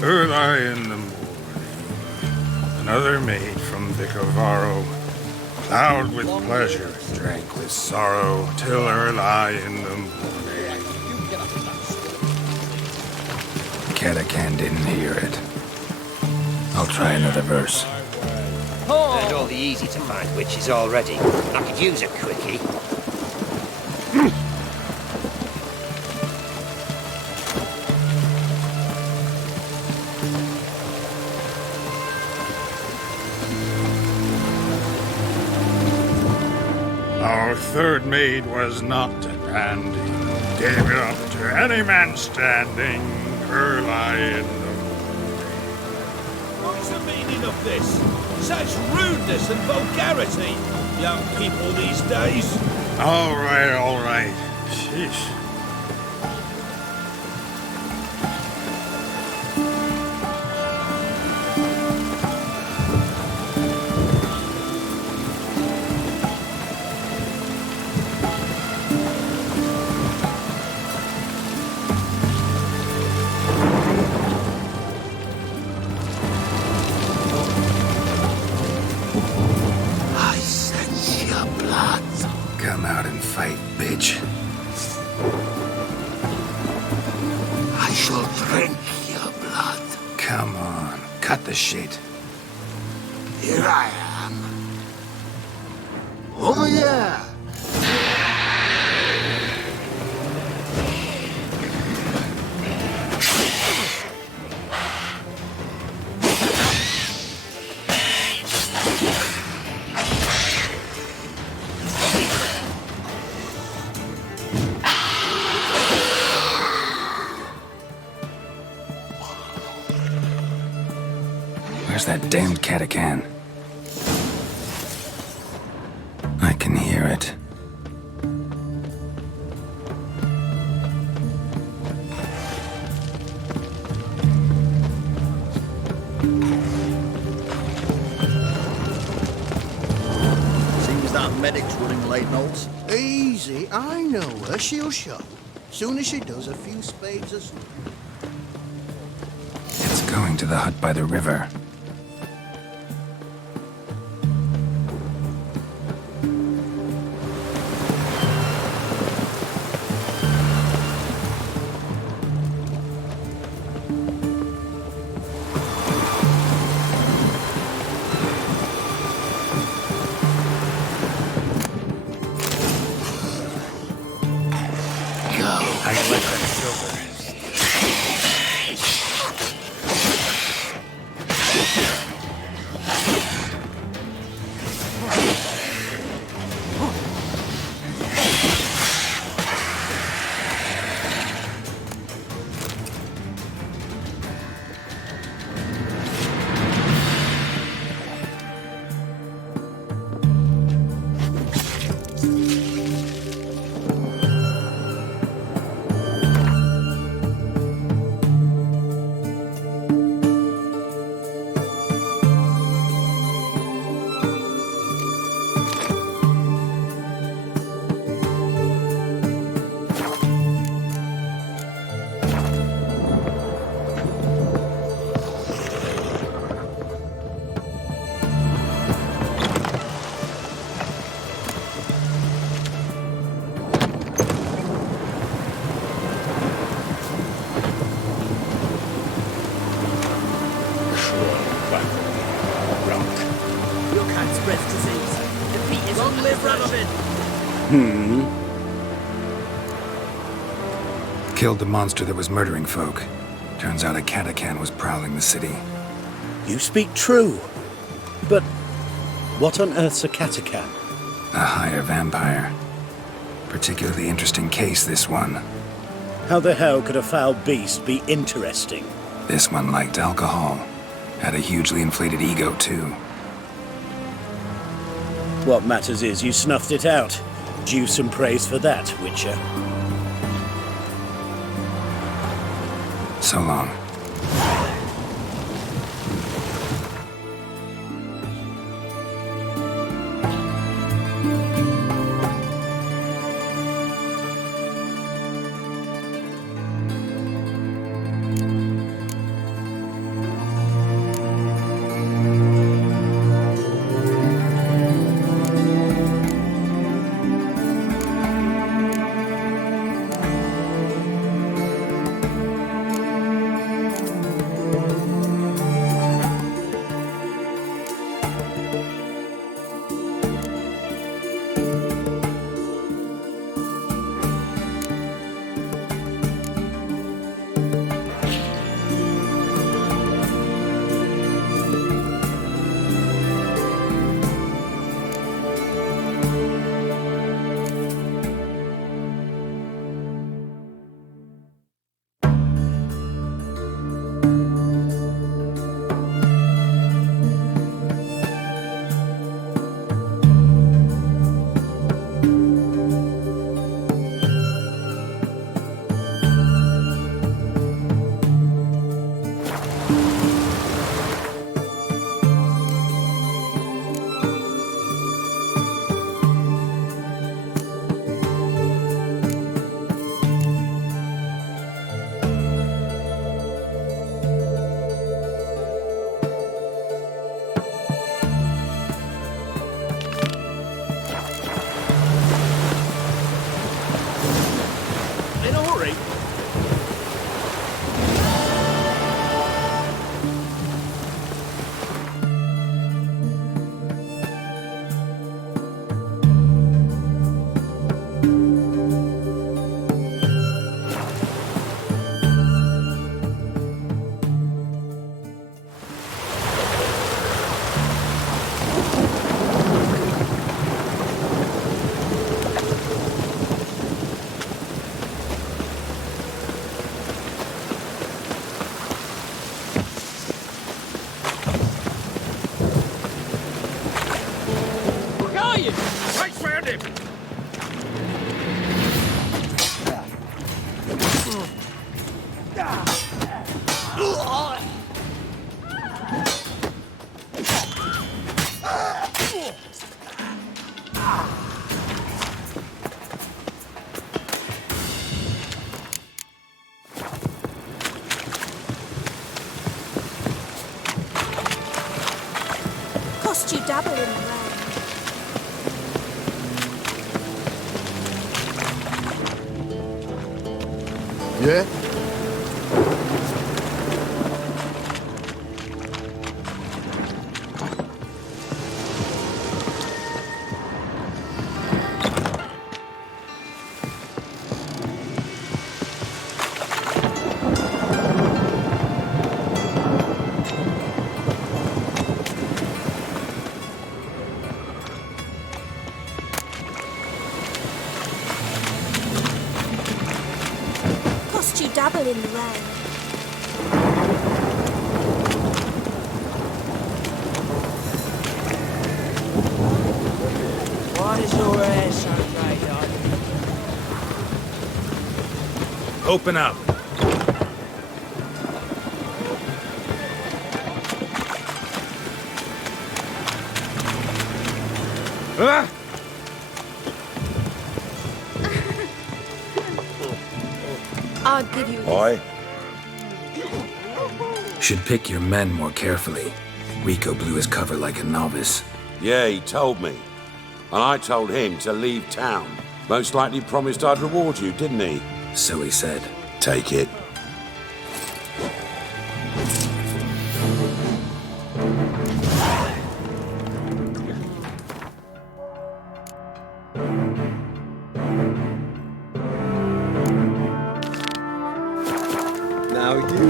Early in the morning. Another maid from Vicar Varro. Plowed with pleasure, drank with sorrow, till early in the morning. Catachan didn't hear it. I'll try another verse. Learned all the easy to find witches already. I could use a quickie. Our third maid was not at hand. Gave it up to any man standing early in the What's the meaning of this? Such rudeness and vulgarity, young people these days. All right. Sheesh. Come out and fight, bitch. I shall drink your blood. Come on, cut the shit. Here I am. Oh yeah! Where's that damned catacan? I can hear it. Seems that medic's running late, Knowles. Easy, I know her. She'll show. Soon as she does, a few spades of... It's going to the hut by the river. Killed the monster that was murdering folk. Turns out a catacan was prowling the city. You speak true. But what on earth's a catacan? A higher vampire. Particularly interesting case, this one. How the hell could a foul beast be interesting? This one liked alcohol. Had a hugely inflated ego, too. What matters is you snuffed it out. Due some praise for that, Witcher. So long. dabble in the rain. Yeah? Cost you dabble in the rain. What is your sound right on? Open up. Ah! I'll give you. Oi. Should pick your men more carefully. Rico blew his cover like a novice. Yeah, he told me. And I told him to leave town. Most likely promised I'd reward you, didn't he? So he said. Take it. Now you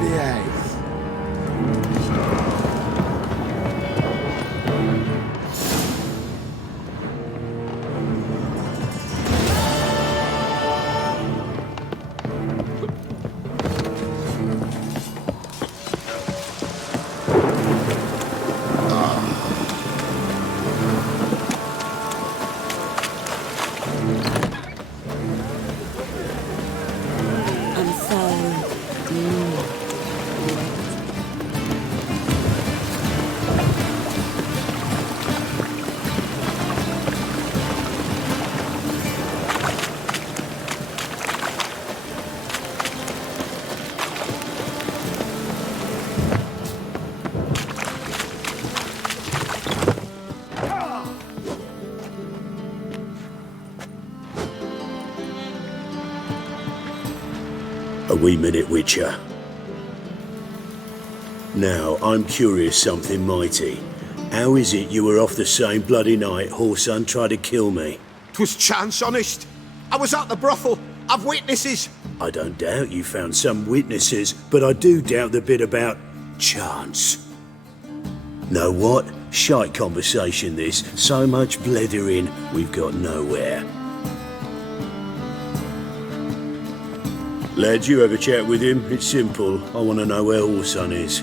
behave. I'm so A wee minute, Witcher. Now, I'm curious something mighty. How is it you were off the same bloody night Whoreson tried to kill me? 'Twas chance, honest. I was at the brothel. I've witnesses. I don't doubt you found some witnesses, but I do doubt the bit about chance. Know what? Shite conversation this. So much blethering, we've got nowhere. Lad, you have a chat with him. It's simple. I want to know where Whoreson is.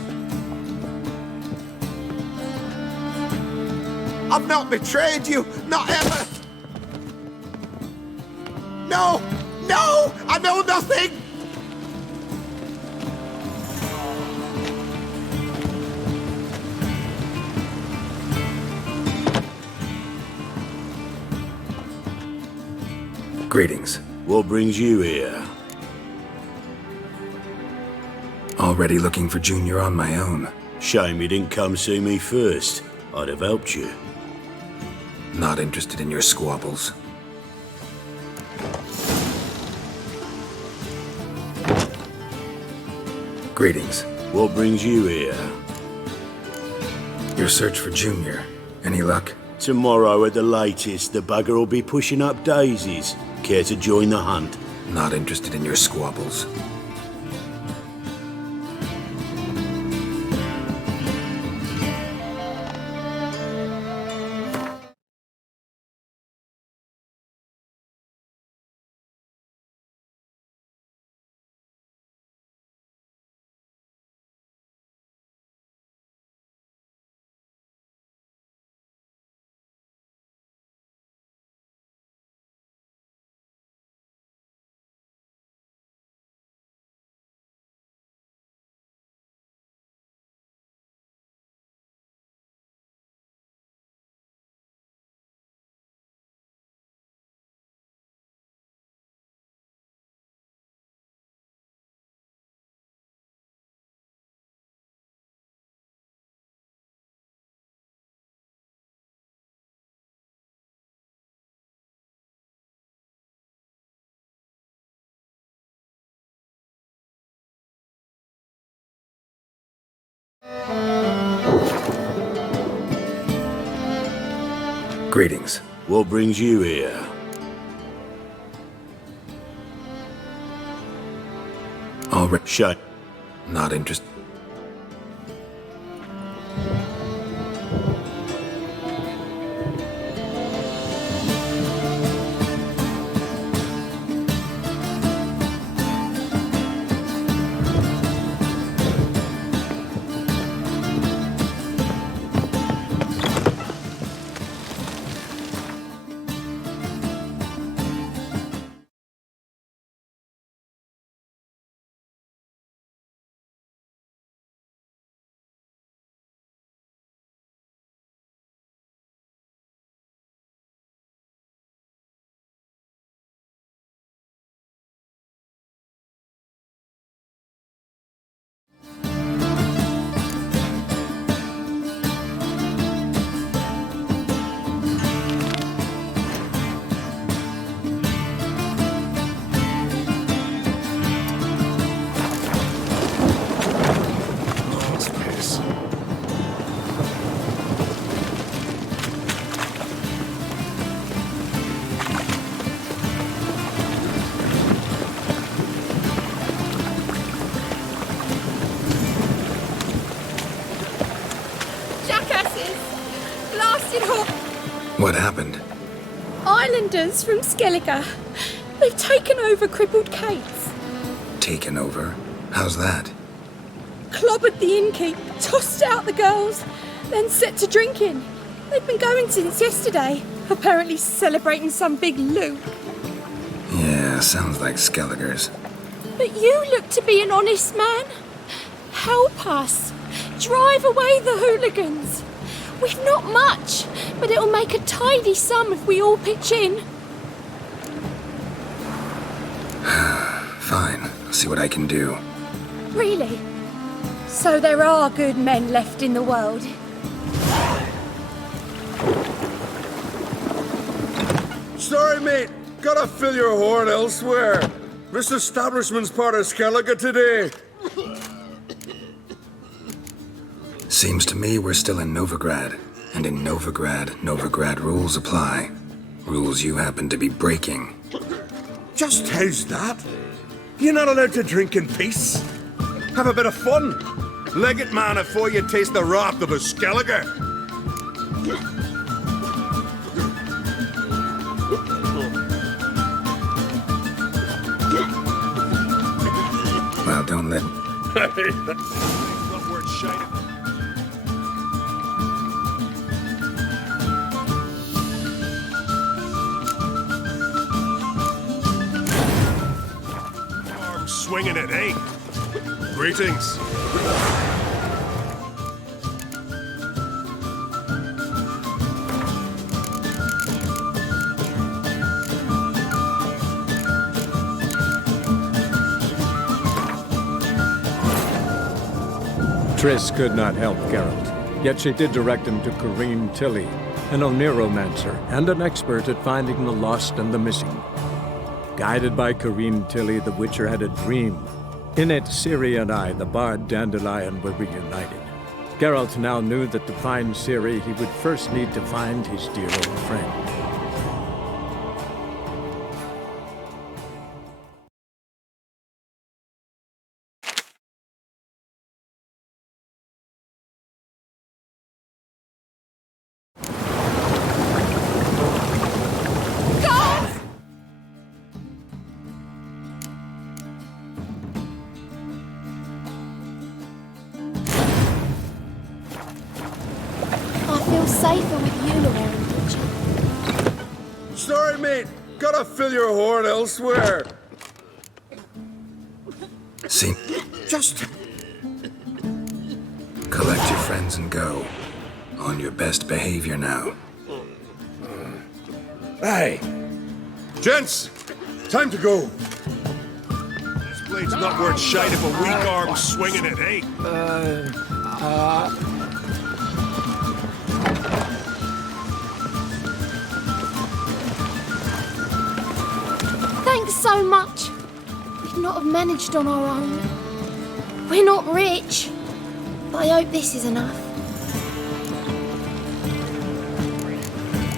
I've not betrayed you. Not ever. No! No! I know nothing! Greetings. What brings you here? Already looking for Junior on my own. Shame you didn't come see me first. I'd have helped you. Not interested in your squabbles. Greetings. What brings you here? Your search for Junior. Any luck? Tomorrow at the latest, the bugger will be pushing up daisies. Care to join the hunt? Not interested in your squabbles. Greetings. What brings you here? Already shut. Not interested. What happened? Islanders from Skellige. They've taken over crippled Kate's. Taken over? How's that? Clobbered the innkeep, tossed out the girls, then set to drinking. They've been going since yesterday, apparently celebrating some big loot. Yeah, sounds like Skelligers. But you look to be an honest man. Help us. Drive away the hooligans. We've not much, but it'll make a tidy sum if we all pitch in. Fine, I'll see what I can do. Really? So there are good men left in the world? Sorry, mate. Gotta fill your horn elsewhere. This establishment's part of Skellige today. Seems to me we're still in Novigrad. And in Novigrad rules apply. Rules you happen to be breaking. Just how's that? You're not allowed to drink in peace. Have a bit of fun. Leg it, man, before you taste the wrath of a Skellige. Well, don't let... Not worth shining. Swinging it, eh? Greetings. Triss could not help Geralt, yet she did direct him to Corrine Tilly, an Oniromancer and an expert at finding the lost and the missing. Guided by Corrine Tilly, the Witcher had a dream. In it, Ciri and I, the bard Dandelion, were reunited. Geralt now knew that to find Ciri, he would first need to find his dear old friend. Safer with you around, Witcher. Sorry, mate. Gotta fill your horn elsewhere. See? Just... Collect your friends and go. On your best behavior now. Hey! Gents! Time to go. This blade's not worth shite if a weak arm's swinging it, eh? Thanks so much. We'd not have managed on our own. We're not rich, but I hope this is enough.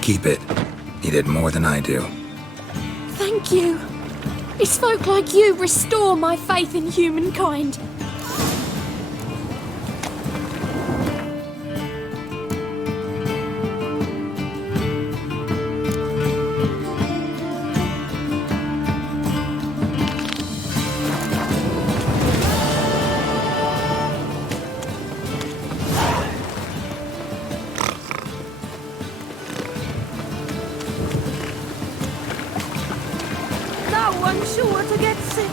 Keep it. You did more than I do. Thank you. It's folk like you restore my faith in humankind. No one's sure to get sick.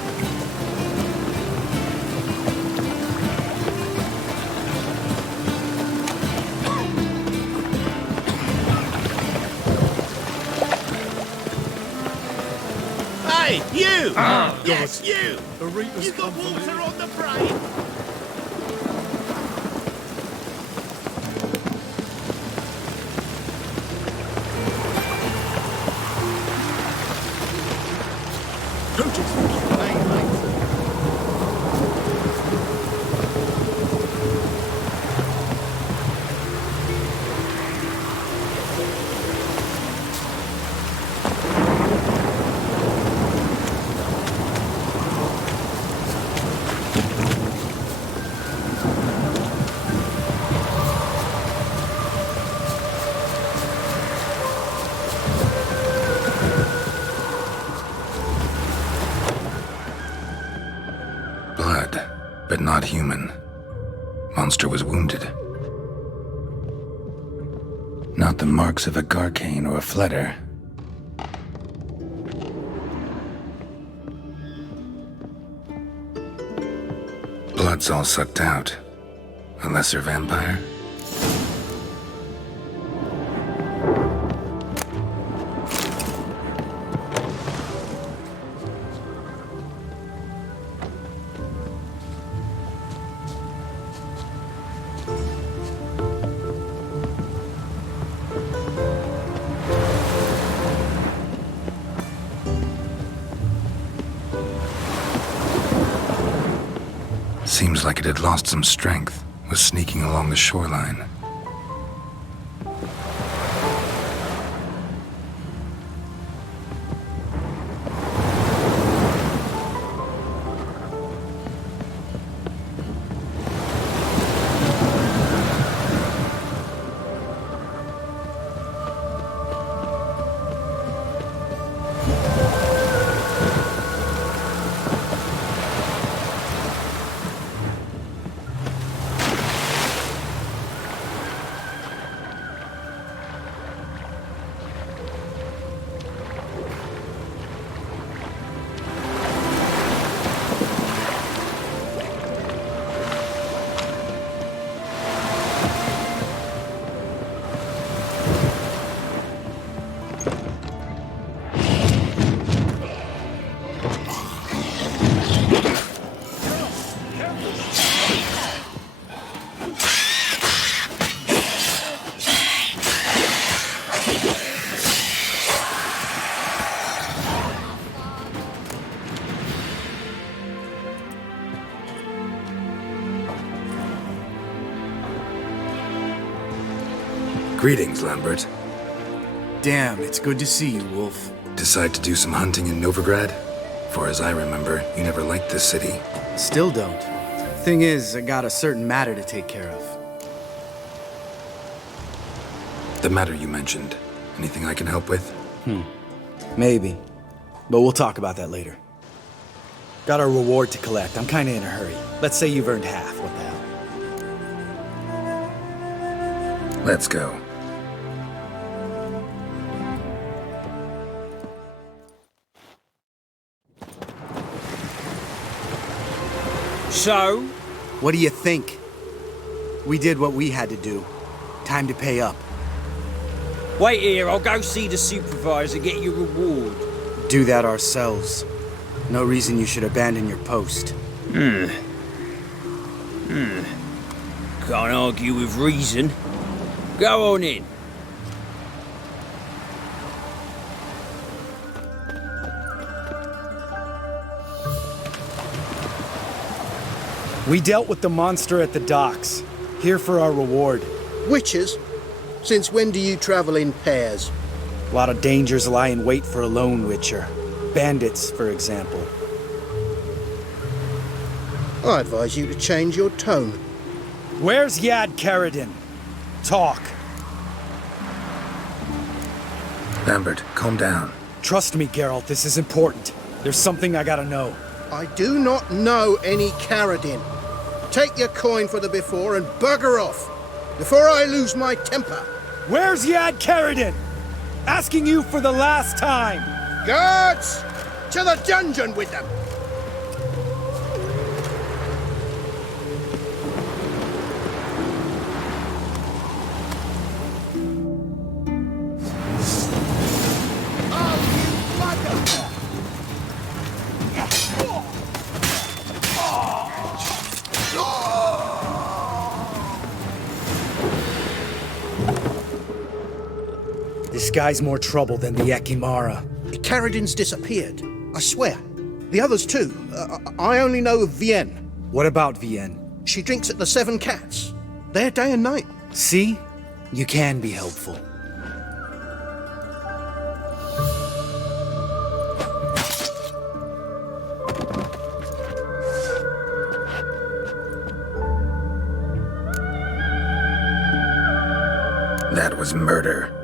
Hey, you! Ah, yes, God. you! The Reapers You got come for water me. on the brain! Don't you think you may, mate? Blood, but not human. Monster was wounded. Not the marks of a Garcane or a Fletter. Blood's all sucked out. A lesser vampire? Seems like it had lost some strength, was sneaking along the shoreline. Greetings, Lambert. Damn, it's good to see you, Wolf. Decide to do some hunting in Novigrad? For as I remember, you never liked this city. Still don't. Thing is, I got a certain matter to take care of. The matter you mentioned. Anything I can help with? Maybe. But we'll talk about that later. Got a reward to collect. I'm kinda in a hurry. Let's say you've earned half. What the hell? Let's go. So? What do you think? We did what we had to do. Time to pay up. Wait here, I'll go see the supervisor, get your reward. Do that ourselves. No reason you should abandon your post. Can't argue with reason. Go on in. We dealt with the monster at the docks. Here for our reward. Witches? Since when do you travel in pairs? A lot of dangers lie in wait for a lone witcher. Bandits, for example. I advise you to change your tone. Where's Yad Karadin? Talk. Lambert, calm down. Trust me, Geralt, this is important. There's something I gotta know. I do not know any Karadin. Take your coin for the before and bugger off, before I lose my temper. Where's Yad Karadin? Asking you for the last time. Guards! To the dungeon with them! This guy's more trouble than the Ekimara. Karadin's disappeared, I swear. The others too. I only know of Vienne. What about Vienne? She drinks at the Seven Cats. There day and night. See? You can be helpful. That was murder.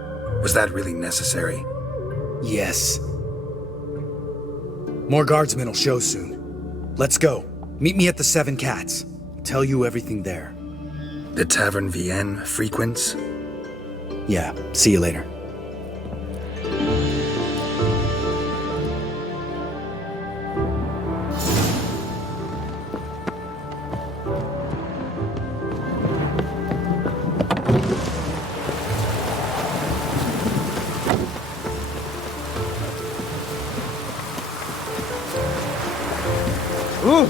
Was that really necessary? Yes. More guardsmen will show soon. Let's go. Meet me at the Seven Cats. I'll tell you everything there. The Tavern Vienne frequents? Yeah, see you later. Ooh!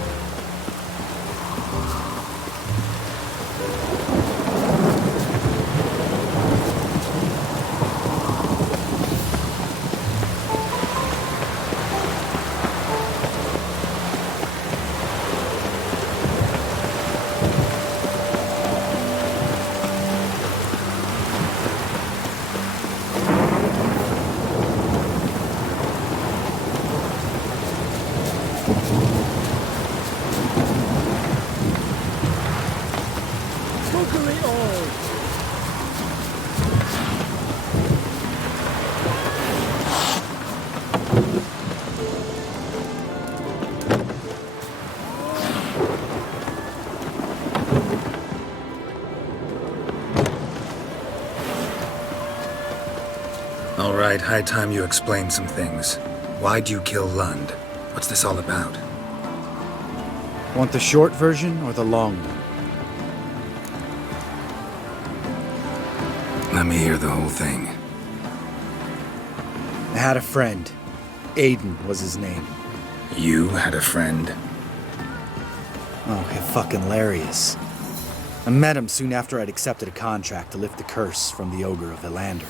All right, high time you explain some things. Why'd you kill Lund? What's this all about? Want the short version or the long one? Let me hear the whole thing. I had a friend. Aiden was his name. You had a friend? Oh, fucking hilarious. I met him soon after I'd accepted a contract to lift the curse from the Ogre of Elander.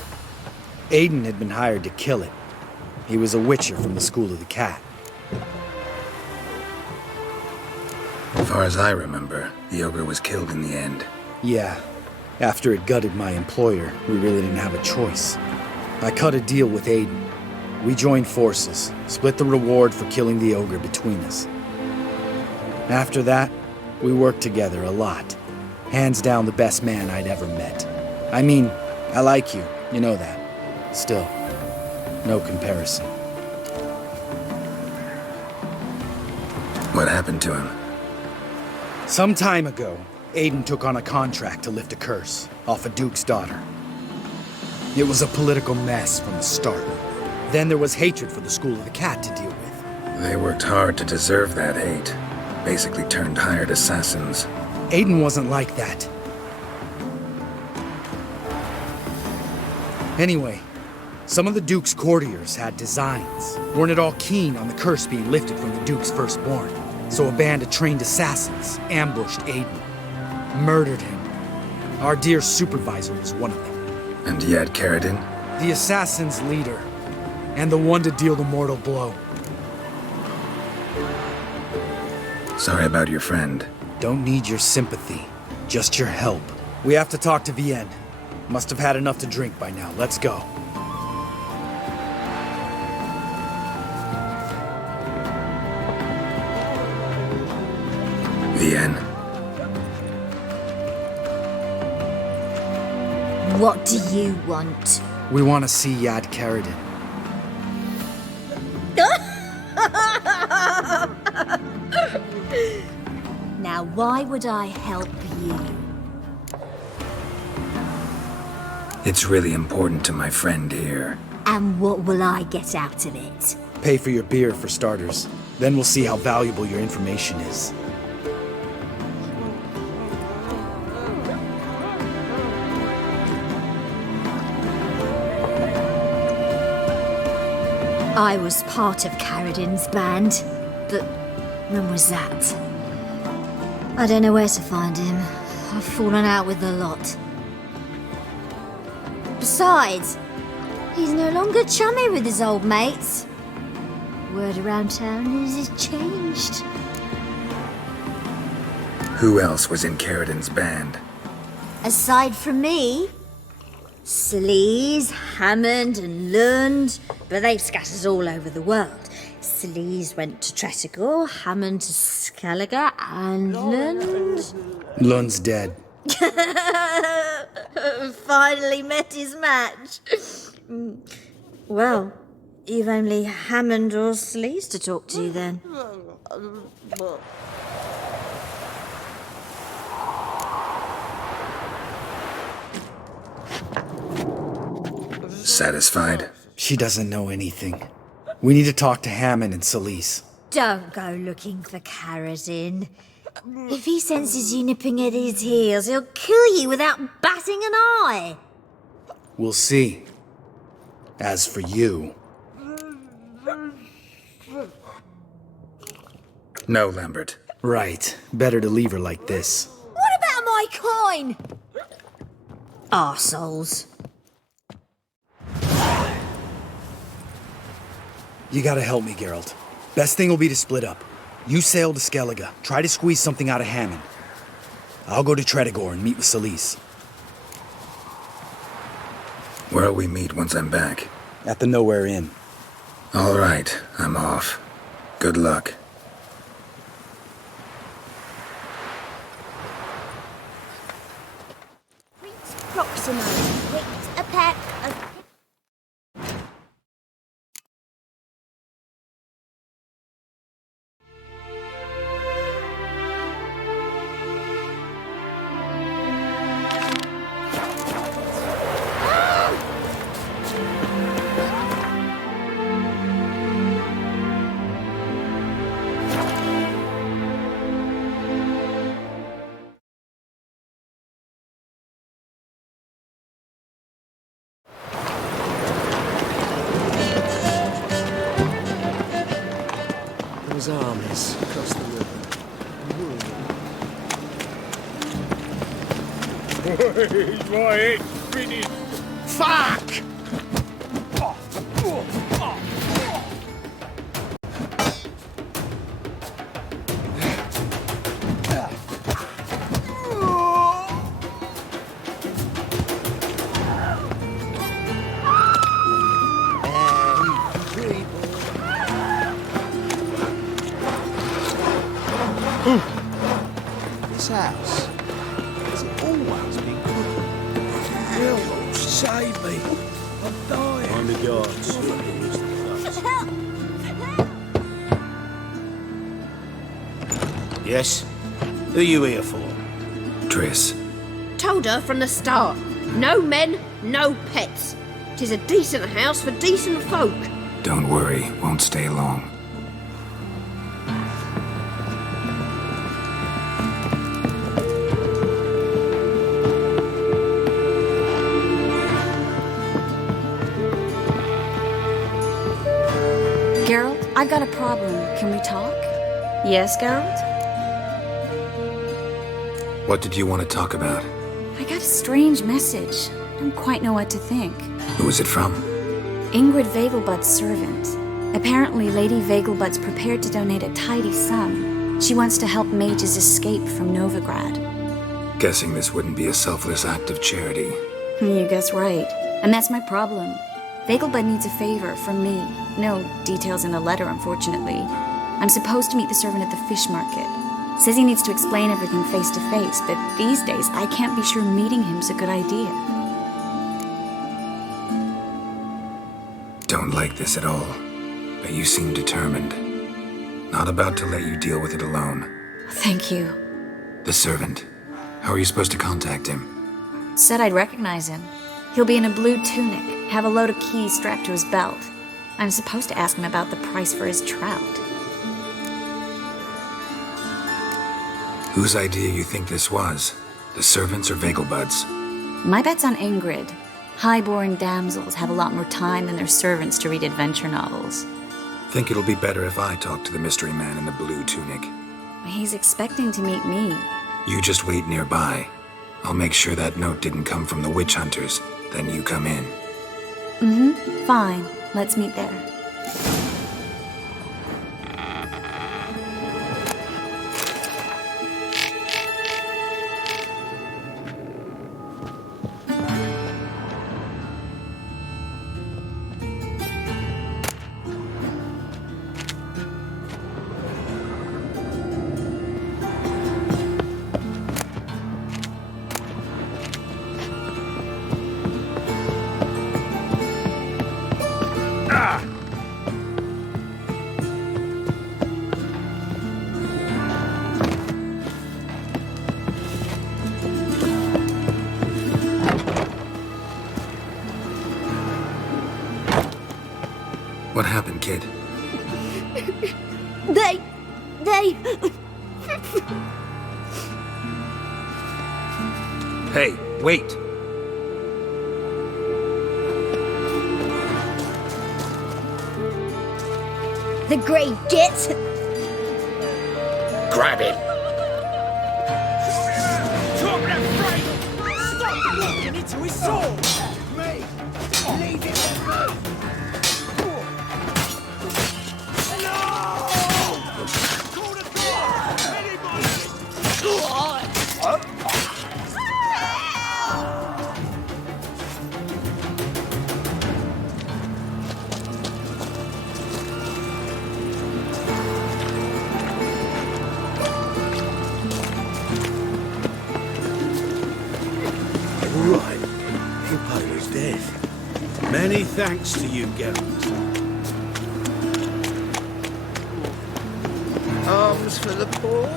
Aiden had been hired to kill it. He was a witcher from the School of the Cat. As far as I remember, the Ogre was killed in the end. Yeah. After it gutted my employer, we really didn't have a choice. I cut a deal with Aiden. We joined forces, split the reward for killing the Ogre between us. After that, we worked together a lot. Hands down the best man I'd ever met. I mean, I like you, you know that. Still, no comparison. What happened to him? Some time ago, Aiden took on a contract to lift a curse off a duke's daughter. It was a political mess from the start. Then there was hatred for the School of the Cat to deal with. They worked hard to deserve that hate. Basically turned hired assassins. Aiden wasn't like that. Anyway, some of the Duke's courtiers had designs. Weren't at all keen on the curse being lifted from the Duke's firstborn. So a band of trained assassins ambushed Aiden. Murdered him. Our dear supervisor was one of them. And Yad Karadin? The assassin's leader. And the one to deal the mortal blow. Sorry about your friend. Don't need your sympathy. Just your help. We have to talk to Vienne. Must have had enough to drink by now. Let's go. Vienne. What do you want? We want to see Yad Karadin. Now, why would I help you? It's really important to my friend here. And what will I get out of it? Pay for your beer, for starters. Then we'll see how valuable your information is. I was part of Karadin's band, but when was that? I don't know where to find him. I've fallen out with the lot. Besides, he's no longer chummy with his old mates. Word around town is he's changed. Who else was in Karadin's band? Aside from me, Sleaze, Hammond and Lund, but they've scattered all over the world. Sleaze went to Tretigor, Hammond to Skellige, and Lund... Lund's dead. Finally met his match. Well, you've only Hammond or Sleaze to talk to then. Satisfied? She doesn't know anything. We need to talk to Hammond and Sleaze. Don't go looking for Karadin. If he senses you nipping at his heels, he'll kill you without batting an eye. We'll see. As for you... No, Lambert. Right. Better to leave her like this. What about my coin? Arseholes. You gotta help me, Geralt. Best thing will be to split up. You sail to Skellige. Try to squeeze something out of Hammond. I'll go to Tretigor and meet with Sleaze. Where'll we meet once I'm back? At the Nowhere Inn. All right, I'm off. Good luck. Proximo. Picked a pack of... Those armies across the river. Wait, finish. Fuck! This house, has it always been good? Help, save me. I'm dying. On the guards. Yes? Who you here for? Triss. Told her from the start. No men, no pets. 'Tis a decent house for decent folk. Don't worry, won't stay long. Geralt, I've got a problem. Can we talk? Yes, Geralt? What did you want to talk about? I got a strange message. I don't quite know what to think. Who was it from? Ingrid Vegelbud's servant. Apparently, Lady Vegelbud's prepared to donate a tidy sum. She wants to help mages escape from Novigrad. Guessing this wouldn't be a selfless act of charity. You guess right. And that's my problem. Vegelbud needs a favor from me. No details in the letter, unfortunately. I'm supposed to meet the servant at the fish market. Says he needs to explain everything face to face, but these days I can't be sure meeting him's a good idea. Don't like this at all, but you seem determined. Not about to let you deal with it alone. Thank you. The servant. How are you supposed to contact him? Said I'd recognize him. He'll be in a blue tunic, have a load of keys strapped to his belt. I'm supposed to ask him about the price for his trout. Whose idea you think this was? The servants or Vegelbud's? My bet's on Ingrid. High-born damsels have a lot more time than their servants to read adventure novels. Think it'll be better if I talk to the mystery man in the blue tunic. He's expecting to meet me. You just wait nearby. I'll make sure that note didn't come from the witch hunters. Then you come in. Mm-hmm. Fine. Let's meet there. What happened, kid? They... Hey, wait! The Grey Git. Grab him. Stop looking into his soul! Me! Leave him alone! Right. Hippo is dead. Many thanks to you, Geralt. Arms for the poor.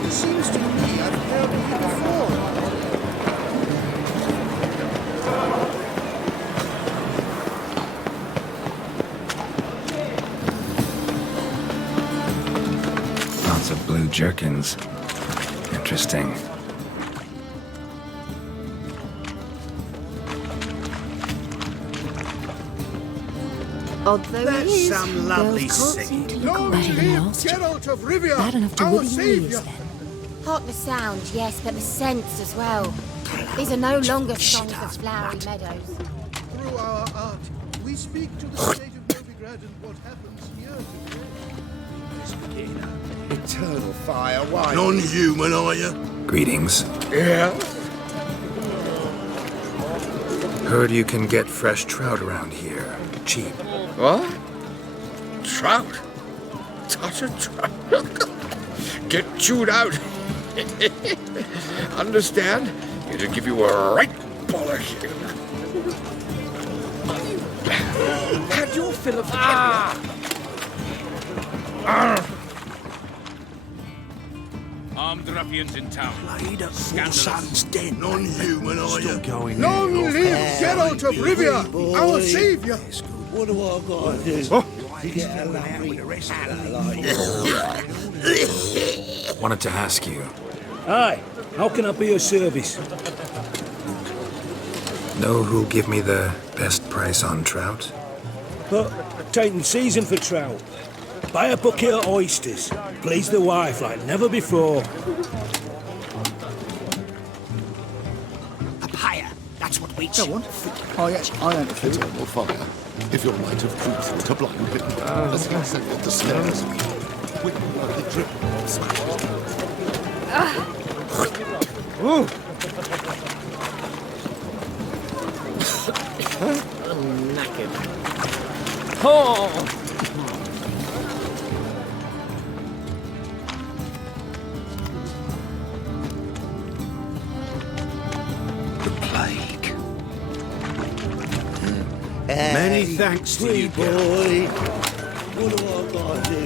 It seems to me I've heard of you before. Lots of blue jerkins. Interesting. Although That's it is, some lovely girls can't seem singing. to look better than last year. Geralt of Rivia, Bad enough to our wither your saviour. ears then. Not the sound, yes, but the scents as well. These are no longer songs of flowery meadows. Through our art, we speak to the state of Novigrad and what happens here today. Eternal fire, why? Non-human, are you? Greetings. Yeah? Heard you can get fresh trout around here. Cheap. What? Trout? Touch a trout? Get chewed out. Understand? It'll give you a right polishing. Had your fill of Armed ruffians in town. Played at Scandalous. Son's den. Non-human, are you? Going Long live Geralt of Rivia, our saviour. What do I gotta do to get a lovely Wanted to ask you. Aye, how can I be of service? Know who'll give me the best price on trout? But taking season for trout. Buy a bucket of oysters. Please the wife like never before. papaya. That's what we Go on. I ain't fit. Eternal fire. If your light of truth were to blind him, as he ascended the stairs, with bloody drip. him. Oh! Many thanks to you, boy. What do I gotta do?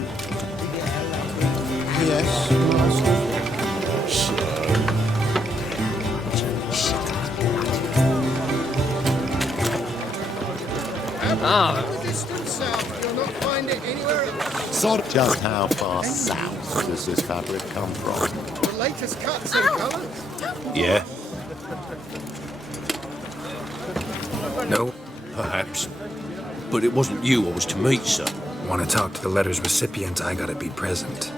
Yes, distance south. You'll not find it anywhere else. Sort just how far south does this fabric come from? The latest cuts and colours. Yeah. No. Perhaps. But it wasn't you I was to meet, sir. Want to talk to the letter's recipient, I gotta be present.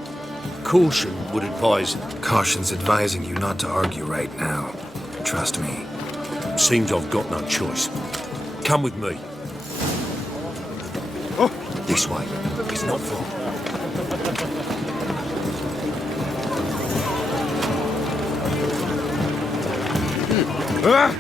Caution would advise. Caution's advising you not to argue right now. Trust me. Seems I've got no choice. Come with me. Oh, this way. It's not far. Ah!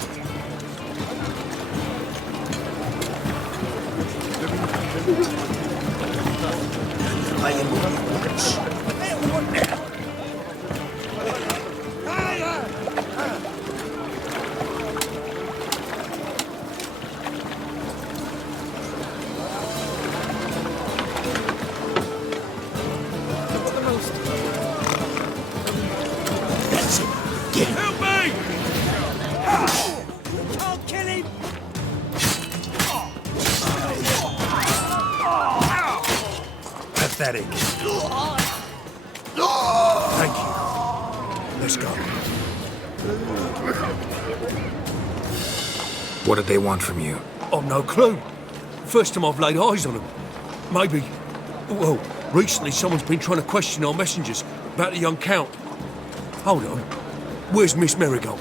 Pathetic. Thank you. Let's go. What did they want from you? I've no clue. First time I've laid eyes on them. Maybe... Well, recently someone's been trying to question our messengers about the young Count. Hold on. Where's Miss Marigold?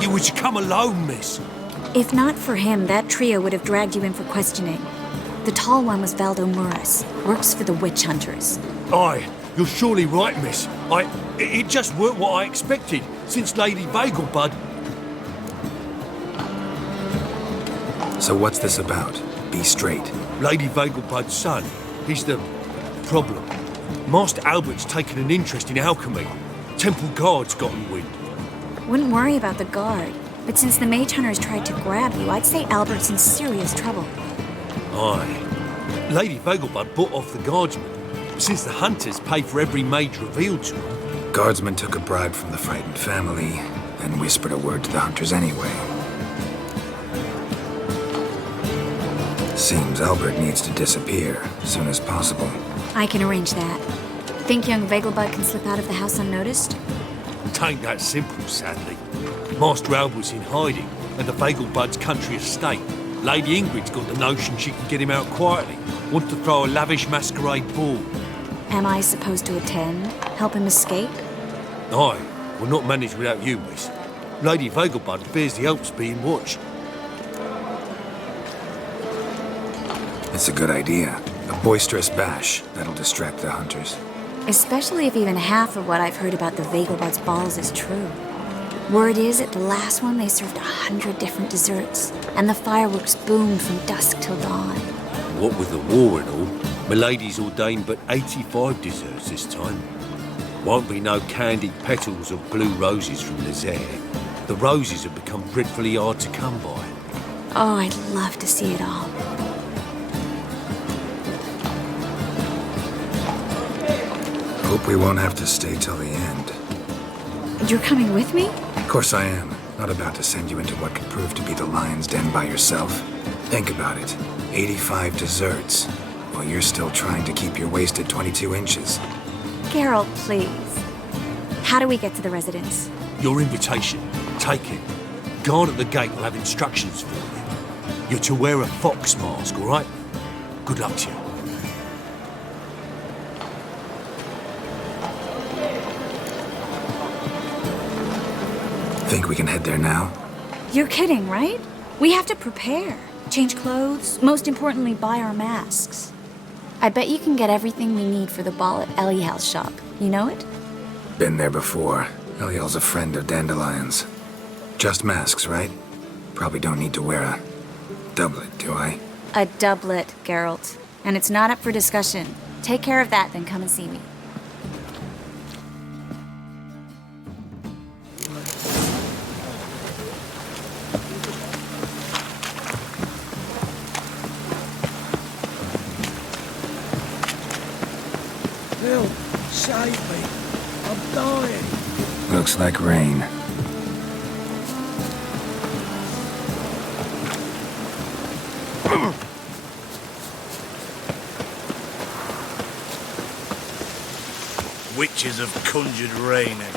You were to come alone, miss. If not for him, that trio would have dragged you in for questioning. The tall one was Valdo Muras, works for the witch hunters. Aye, you're surely right, miss. It just weren't what I expected, since Lady Vagelbud... So what's this about? Be straight. Lady Vagelbud's son. He's the problem. Master Albert's taken an interest in alchemy. Temple guards gotten wind. Wouldn't worry about the guard, but since the mage hunters tried to grab you, I'd say Albert's in serious trouble. Aye. Lady Vagelbud bought off the guardsmen, since the hunters pay for every mage revealed to them. Guardsmen took a bribe from the frightened family, and whispered a word to the hunters anyway. Seems Albert needs to disappear as soon as possible. I can arrange that. Think young Vagelbud can slip out of the house unnoticed? Tain't that simple, sadly. Master Albert's in hiding at the Vagelbud's country estate. Lady Ingrid's got the notion she can get him out quietly. Wants to throw a lavish masquerade ball. Am I supposed to attend? Help him escape? Aye, we'll not manage without you, miss. Lady Vagelbud fears the Alps being watched. It's a good idea. A boisterous bash that'll distract the hunters. Especially if even half of what I've heard about the Vagelbud's balls is true. Word is, at the last one they served 100 different desserts, and the fireworks boomed from dusk till dawn. What with the war and all, Milady's ordained but 85 desserts this time. Won't be no candied petals of blue roses from Lazaire. The roses have become dreadfully hard to come by. Oh, I'd love to see it all. Hope we won't have to stay till the end. You're coming with me? Of course I am. Not about to send you into what could prove to be the lion's den by yourself. Think about it. 85 desserts, while you're still trying to keep your waist at 22 inches. Geralt, please. How do we get to the residence? Your invitation. Take it. Guard at the gate will have instructions for you. You're to wear a fox mask, all right? Good luck to you. Think we can head there now? You're kidding, right? We have to prepare. Change clothes, most importantly, buy our masks. I bet you can get everything we need for the ball at Eliel's shop. You know it? Been there before. Eliel's a friend of Dandelion's. Just masks, right? Probably don't need to wear a doublet, do I? A doublet, Geralt. And it's not up for discussion. Take care of that, then come and see me. Help! Save me! I'm dying! Looks like rain. Witches have conjured rain again.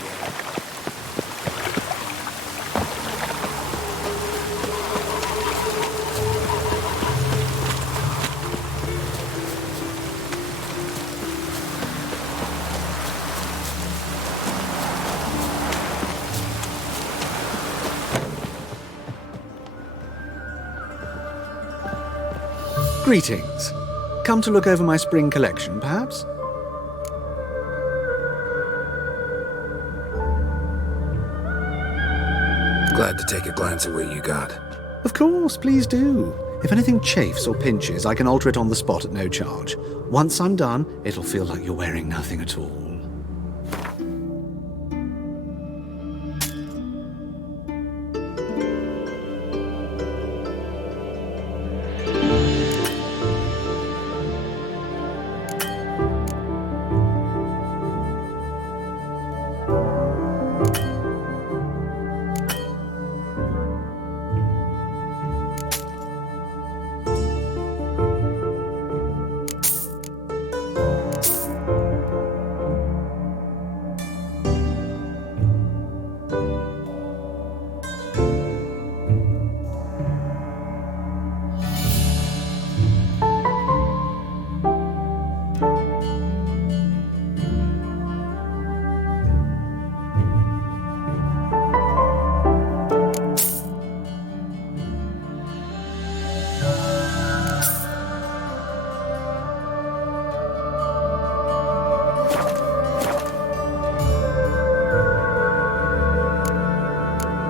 Greetings. Come to look over my spring collection, perhaps? Glad to take a glance at what you got. Of course, please do. If anything chafes or pinches, I can alter it on the spot at no charge. Once I'm done, it'll feel like you're wearing nothing at all.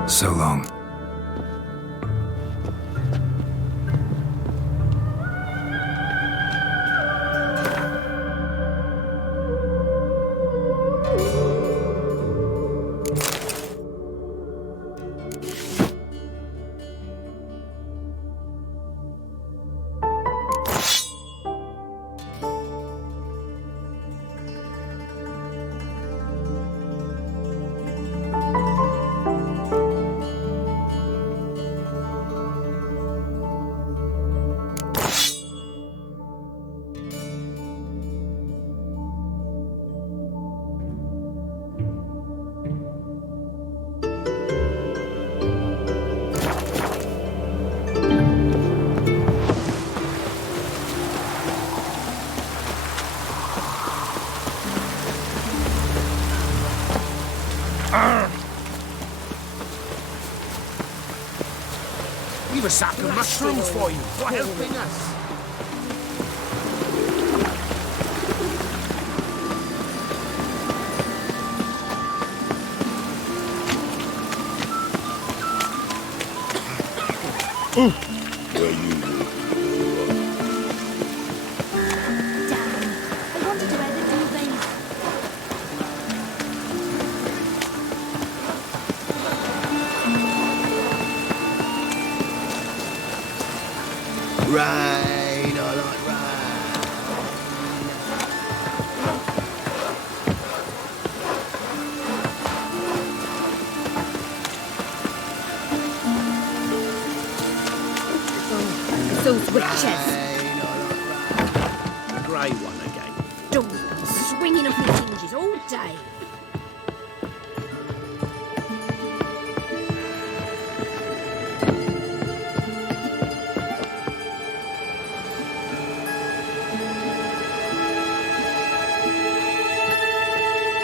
So long. We've a sack of mushrooms for you, for helping us. Rain, I like rain. Those witches. Grey one again. Don't swinging off my hinges all day.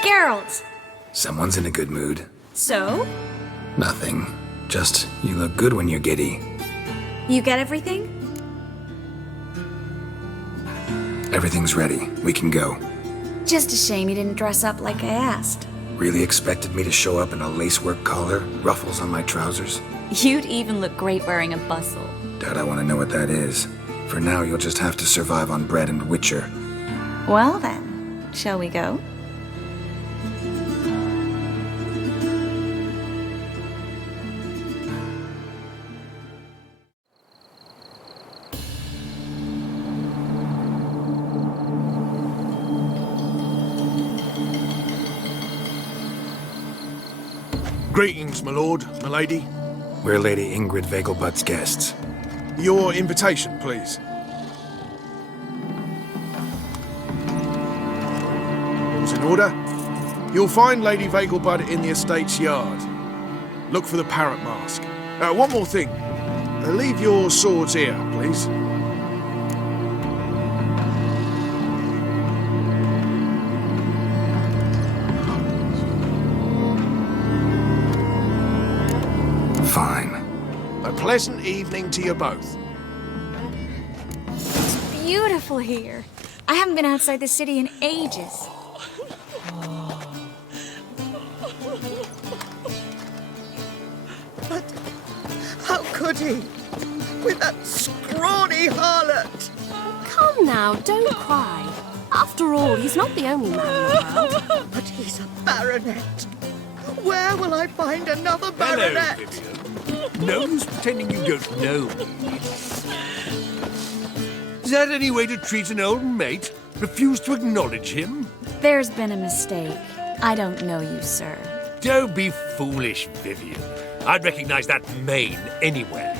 Geralt! Someone's in a good mood. So? Nothing. Just, you look good when you're giddy. You get everything? Everything's ready. We can go. Just a shame you didn't dress up like I asked. Really expected me to show up in a lacework collar, ruffles on my trousers? You'd even look great wearing a bustle. Doubt I want to know what that is. For now, you'll just have to survive on bread and Witcher. Well then, shall we go? Greetings, my lord, my lady. We're Lady Ingrid Vegelbud's guests. Your invitation, please. All's in order. You'll find Lady Vegelbud in the estate's yard. Look for the parrot mask. One more thing. Leave your swords here, please. Fine. A pleasant evening to you both. It's beautiful here. I haven't been outside the city in ages. But how could he? With that scrawny harlot! Come now, don't cry. After all, he's not the only man in the world. But he's a baronet. Where will I find another baronet? Hello, Vivian. No use pretending you don't know me. Is that any way to treat an old mate? Refuse to acknowledge him? There's been a mistake. I don't know you, sir. Don't be foolish, Vivian. I'd recognize that mane anywhere.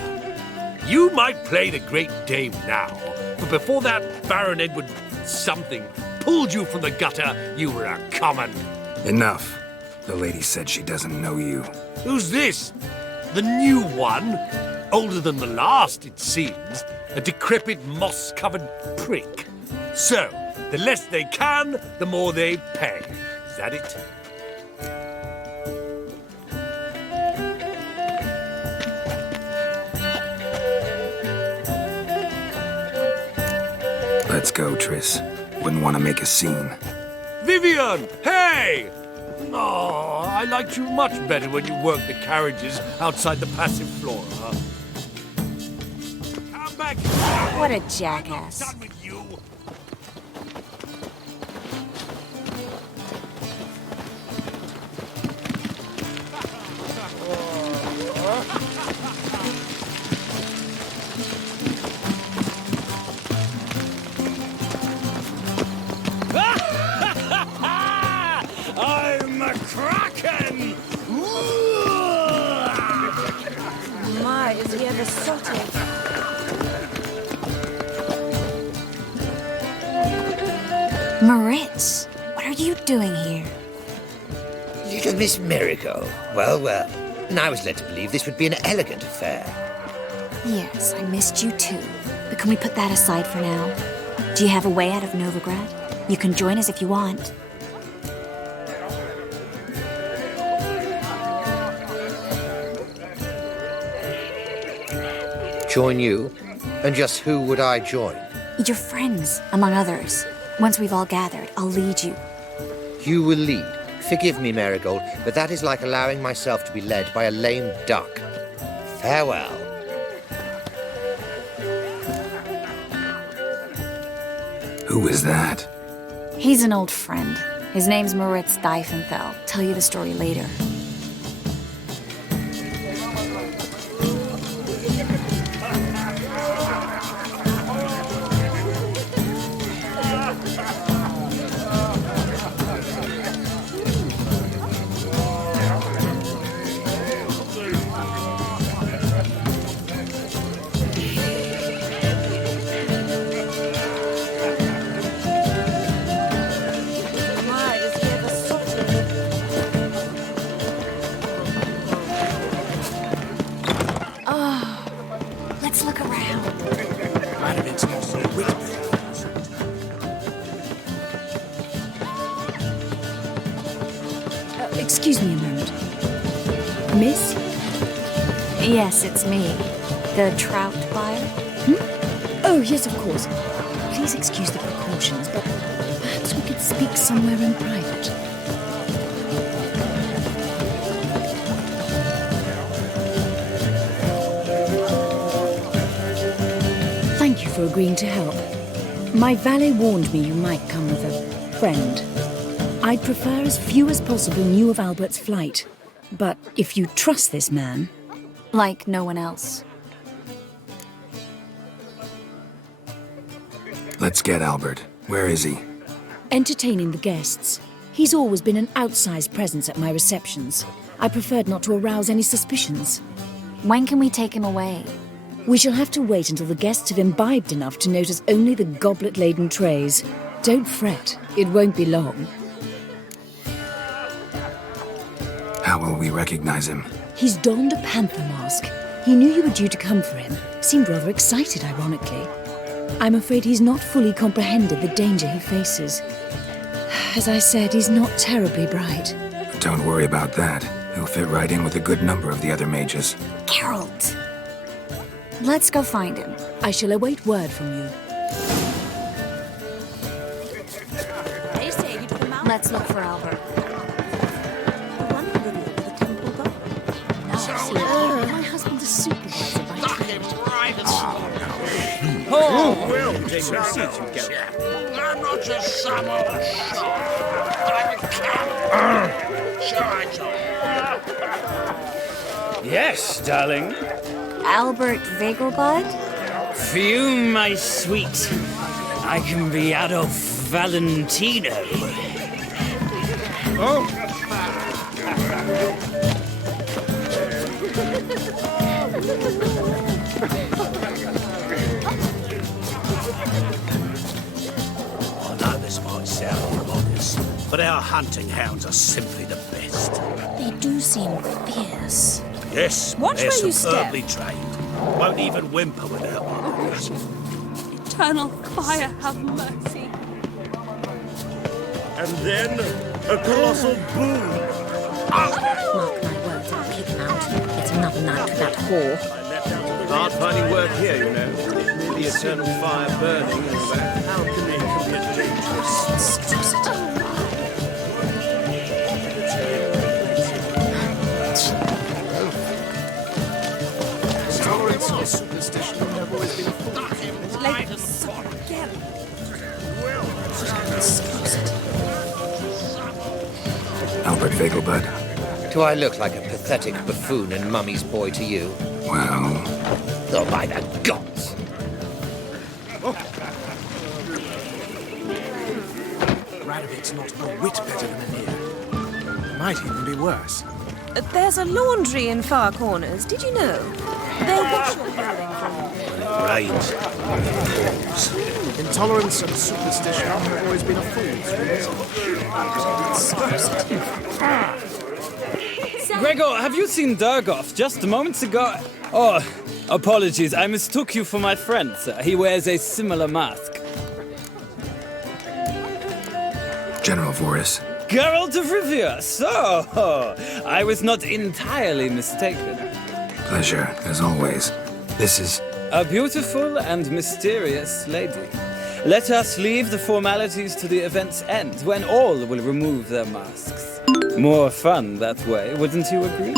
You might play the great dame now, but before that Baron Edward something pulled you from the gutter, you were a common. Enough. The lady said she doesn't know you. Who's this? The new one? Older than the last, it seems. A decrepit, moss-covered prick. So, the less they can, the more they pay. Is that it? Let's go, Triss. Wouldn't want to make a scene. Vivian! Hey! Oh, I liked you much better when you worked the carriages outside the passive floor, huh? Come back! What a jackass. I'm done with you. I'm a kraken! My, is he ever sotted? Moritz, what are you doing here? Little Miss Miracle. Well, well. And I was led to believe this would be an elegant affair. Yes, I missed you too. But can we put that aside for now? Do you have a way out of Novigrad? You can join us if you want. Join you? And just who would I join? Your friends, among others. Once we've all gathered, I'll lead you. You will lead. Forgive me, Marigold, but that is like allowing myself to be led by a lame duck. Farewell. Who is that? He's an old friend. His name's Moritz Diefenthal. Tell you the story later. Excuse me a moment. Miss? Yes, it's me. The trout buyer? Oh, yes, of course. Please excuse the precautions, but perhaps we could speak somewhere in private. for agreeing to help. My valet warned me you might come with a friend. I'd prefer as few as possible knew of Albert's flight. But if you trust this man... Like no one else. Let's get Albert. Where is he? Entertaining the guests. He's always been an outsized presence at my receptions. I preferred not to arouse any suspicions. When can we take him away? We shall have to wait until the guests have imbibed enough to notice only the goblet-laden trays. Don't fret, it won't be long. How will we recognize him? He's donned a panther mask. He knew you were due to come for him. Seemed rather excited, ironically. I'm afraid he's not fully comprehended the danger he faces. As I said, he's not terribly bright. Don't worry about that. He'll fit right in with a good number of the other mages. Geralt! Let's go find him. I shall await word from you. Let's look for Albert. My husband's a supervisor by trade. Oh, well, take your seat, you get. I'm not just some old shot, but I'm a cat. Sure, I told you. Yes, darling. Albert Vegelbud? Fume, my sweet. I can be Adolf Valentino. Oh. I know this might sound modest, but our hunting hounds are simply the best. They do seem fierce. Yes, Watch they're where you step. superbly trained. Won't even whimper without one. Eternal fire, have mercy. And then a colossal boom. Mark my words, I'll kick him out. It's another night with that whore. Hard finding work here, you know. The eternal fire burning and all that. How can they commit dangerous? Tolerance or superstition have always been a fool. Again. Albert Vegelbud? Do I look like a pathetic buffoon and Mummy's boy to you? Well... Oh, by the gods! Radovic's not a whit better than Anir. Might even be worse. There's a laundry in far corners. Did you know? They'll wash your clothing for you. Rains. Intolerance and superstition have always been a fool's Gregor, have you seen Durgoff just moments ago? Oh, apologies. I mistook you for my friend, sir. He wears a similar mask. General Voris. Geralt of Rivia. So, I was not entirely mistaken. Pleasure, as always. This is... A beautiful and mysterious lady. Let us leave the formalities to the event's end, when all will remove their masks. More fun that way, wouldn't you agree?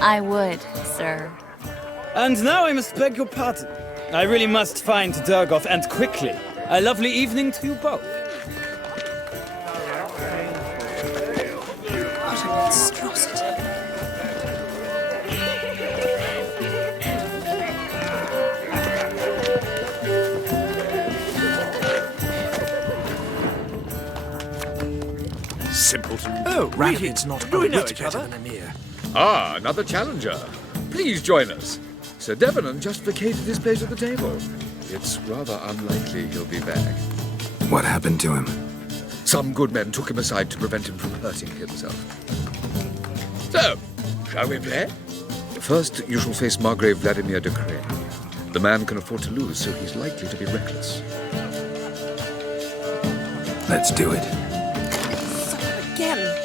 I would, sir. And now I must beg your pardon. I really must find Durgoff, and quickly. A lovely evening to you both. What a monstrosity. Simpleton. Oh, Radovic's not a whit better than Anir. Ah, another challenger. Please join us. Sir Devenant just vacated his place at the table. It's rather unlikely he'll be back. What happened to him? Some good men took him aside to prevent him from hurting himself. So, shall we play? First, you shall face Margrave Vladimir de Cray. The man can afford to lose, so he's likely to be reckless. Let's do it. Again.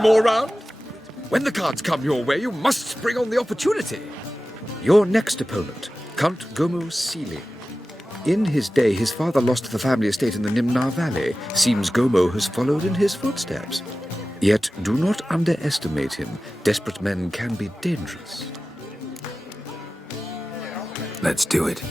One more round? When the cards come your way, you must spring on the opportunity. Your next opponent, Count Gomo Sealing. In his day, his father lost the family estate in the Nimnar Valley. Seems Gomo has followed in his footsteps. Yet do not underestimate him. Desperate men can be dangerous. Let's do it.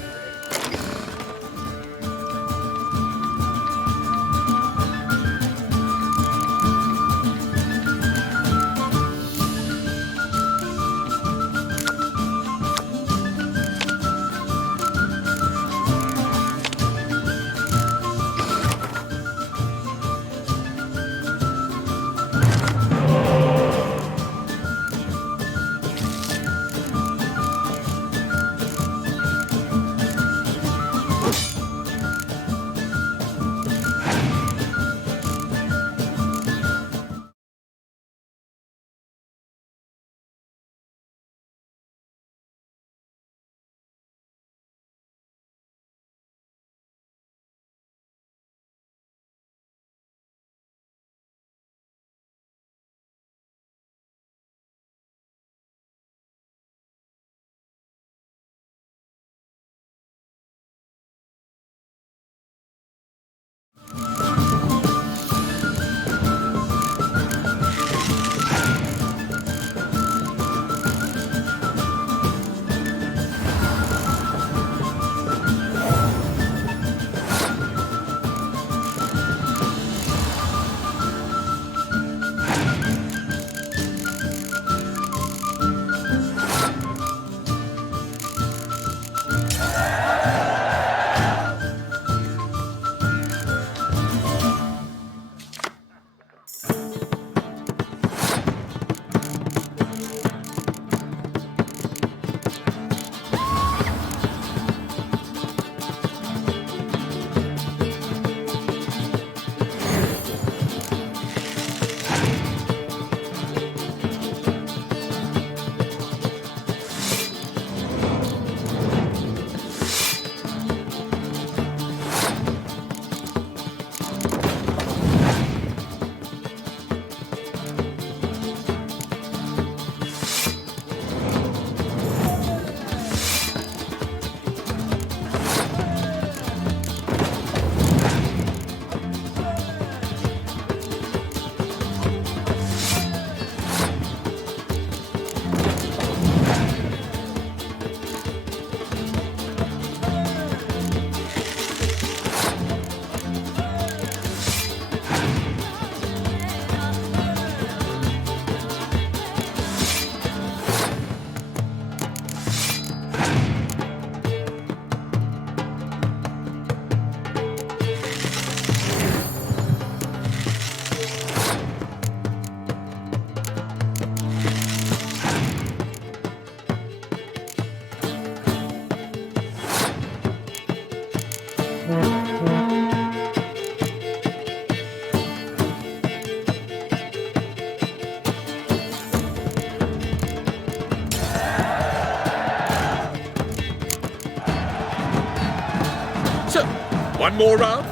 One more round?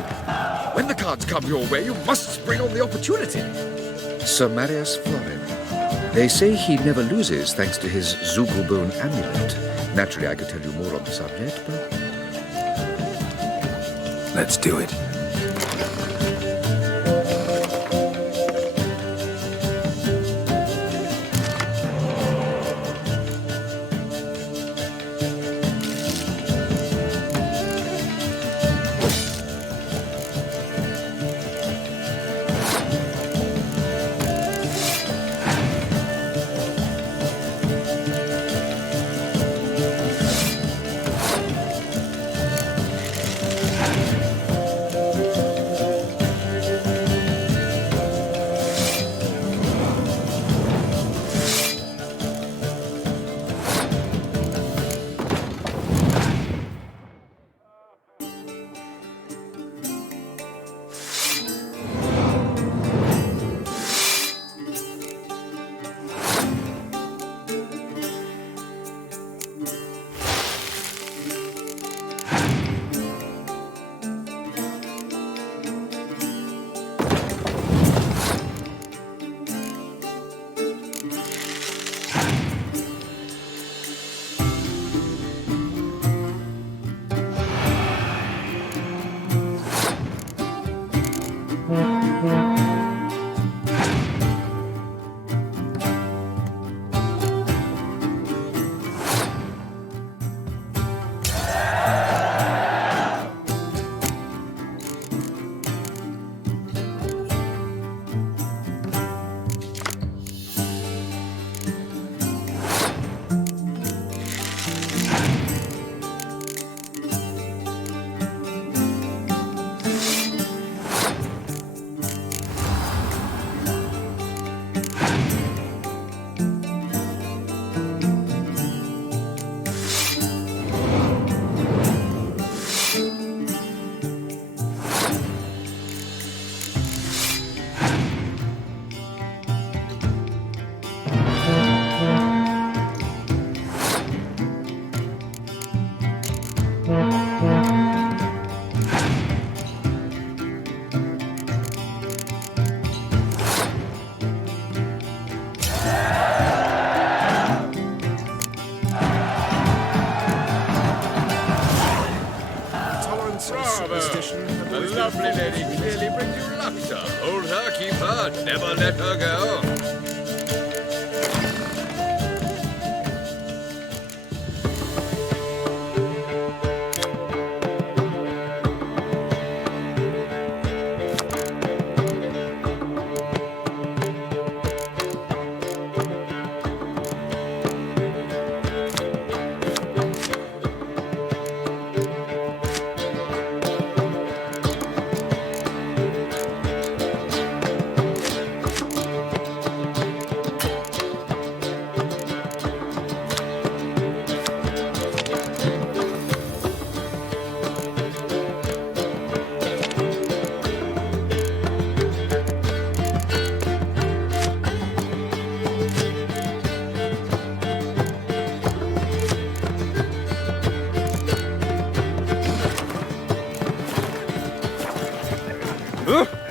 When the cards come your way, you must spring on the opportunity. Sir Marius Florin. They say he never loses thanks to his Zugelbone amulet. Naturally, I could tell you more on the subject, but... Let's do it. A lovely lady clearly brings you luck, sir. Hold her, keep her, never let her go.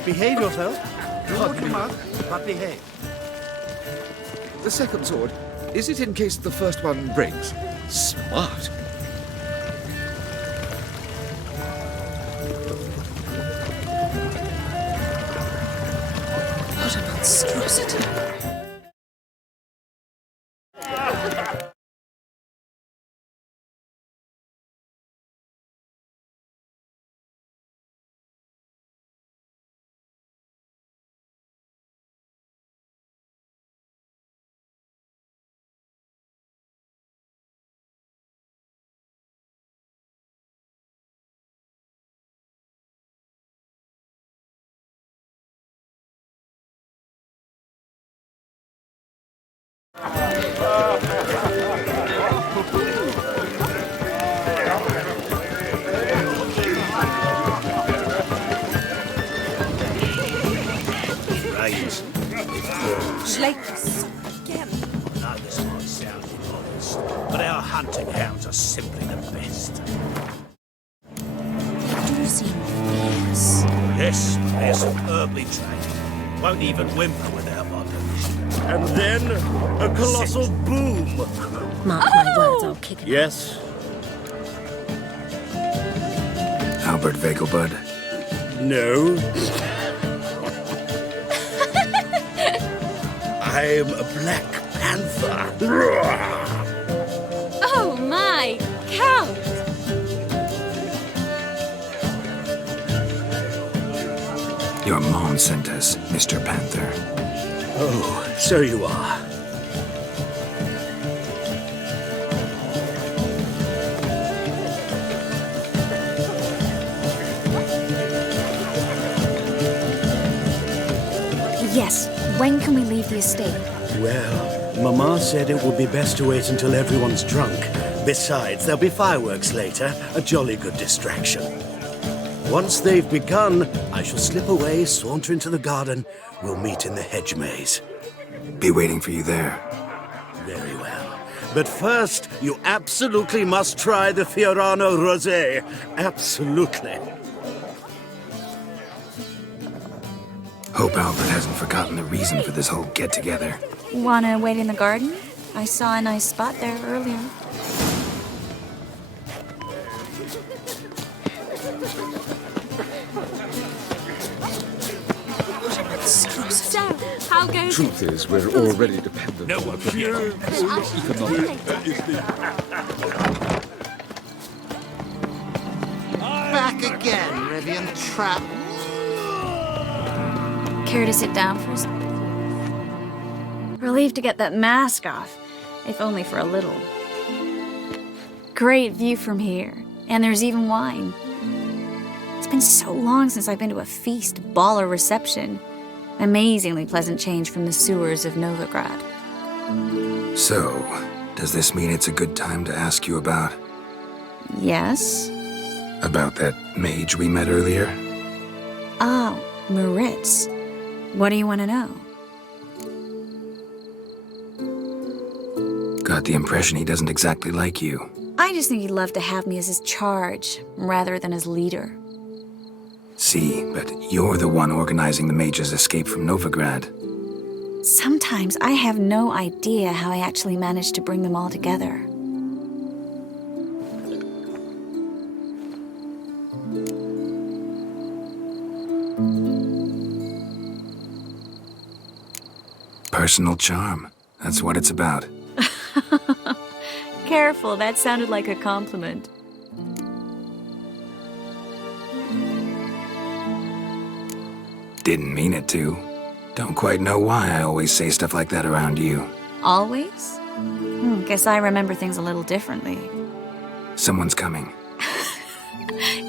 Behave yourself. Do what you must, but behave. The second sword, is it in case the first one breaks? Smart. What a monstrosity. Rains. It pours. Lakes. Again. I know this might sound immodest, but our hunting hounds are simply the best. You seem fierce. Yes, they're superbly trained. Won't even whimper without my permission. And then, a colossal boom. Mark my words, I'll kick it. Yes? Albert Vegelbud? No. I'm a Black Panther. Oh my, Count! Your mom sent us, Mr. Panther. Oh, so you are. Yes, when can we leave the estate? Well, Mama said it would be best to wait until everyone's drunk. Besides, there'll be fireworks later, a jolly good distraction. Once they've begun, I shall slip away, saunter into the garden. We'll meet in the hedge maze. Be waiting for you there. Very well. But first, you absolutely must try the Fiorano Rosé. Absolutely. Hope Albert hasn't forgotten the reason for this whole get-together. Wanna wait in the garden? I saw a nice spot there earlier. So, how goes Truth is, we're already dependent on the Back again, Rivian Trap. Care to sit down for a second? Relieved to get that mask off, if only for a little. Great view from here, and there's even wine. It's been so long since I've been to a feast, ball, or reception. Amazingly pleasant change from the sewers of Novigrad. So, does this mean it's a good time to ask you about... Yes? About that mage we met earlier? Oh, Moritz. What do you want to know? Got the impression he doesn't exactly like you. I just think he'd love to have me as his charge, rather than as leader. See, but you're the one organizing the mage's escape from Novigrad. Sometimes I have no idea how I actually managed to bring them all together. Personal charm. That's what it's about. Careful, that sounded like a compliment. Didn't mean it to. Don't quite know why I always say stuff like that around you. Always? Guess I remember things a little differently. Someone's coming.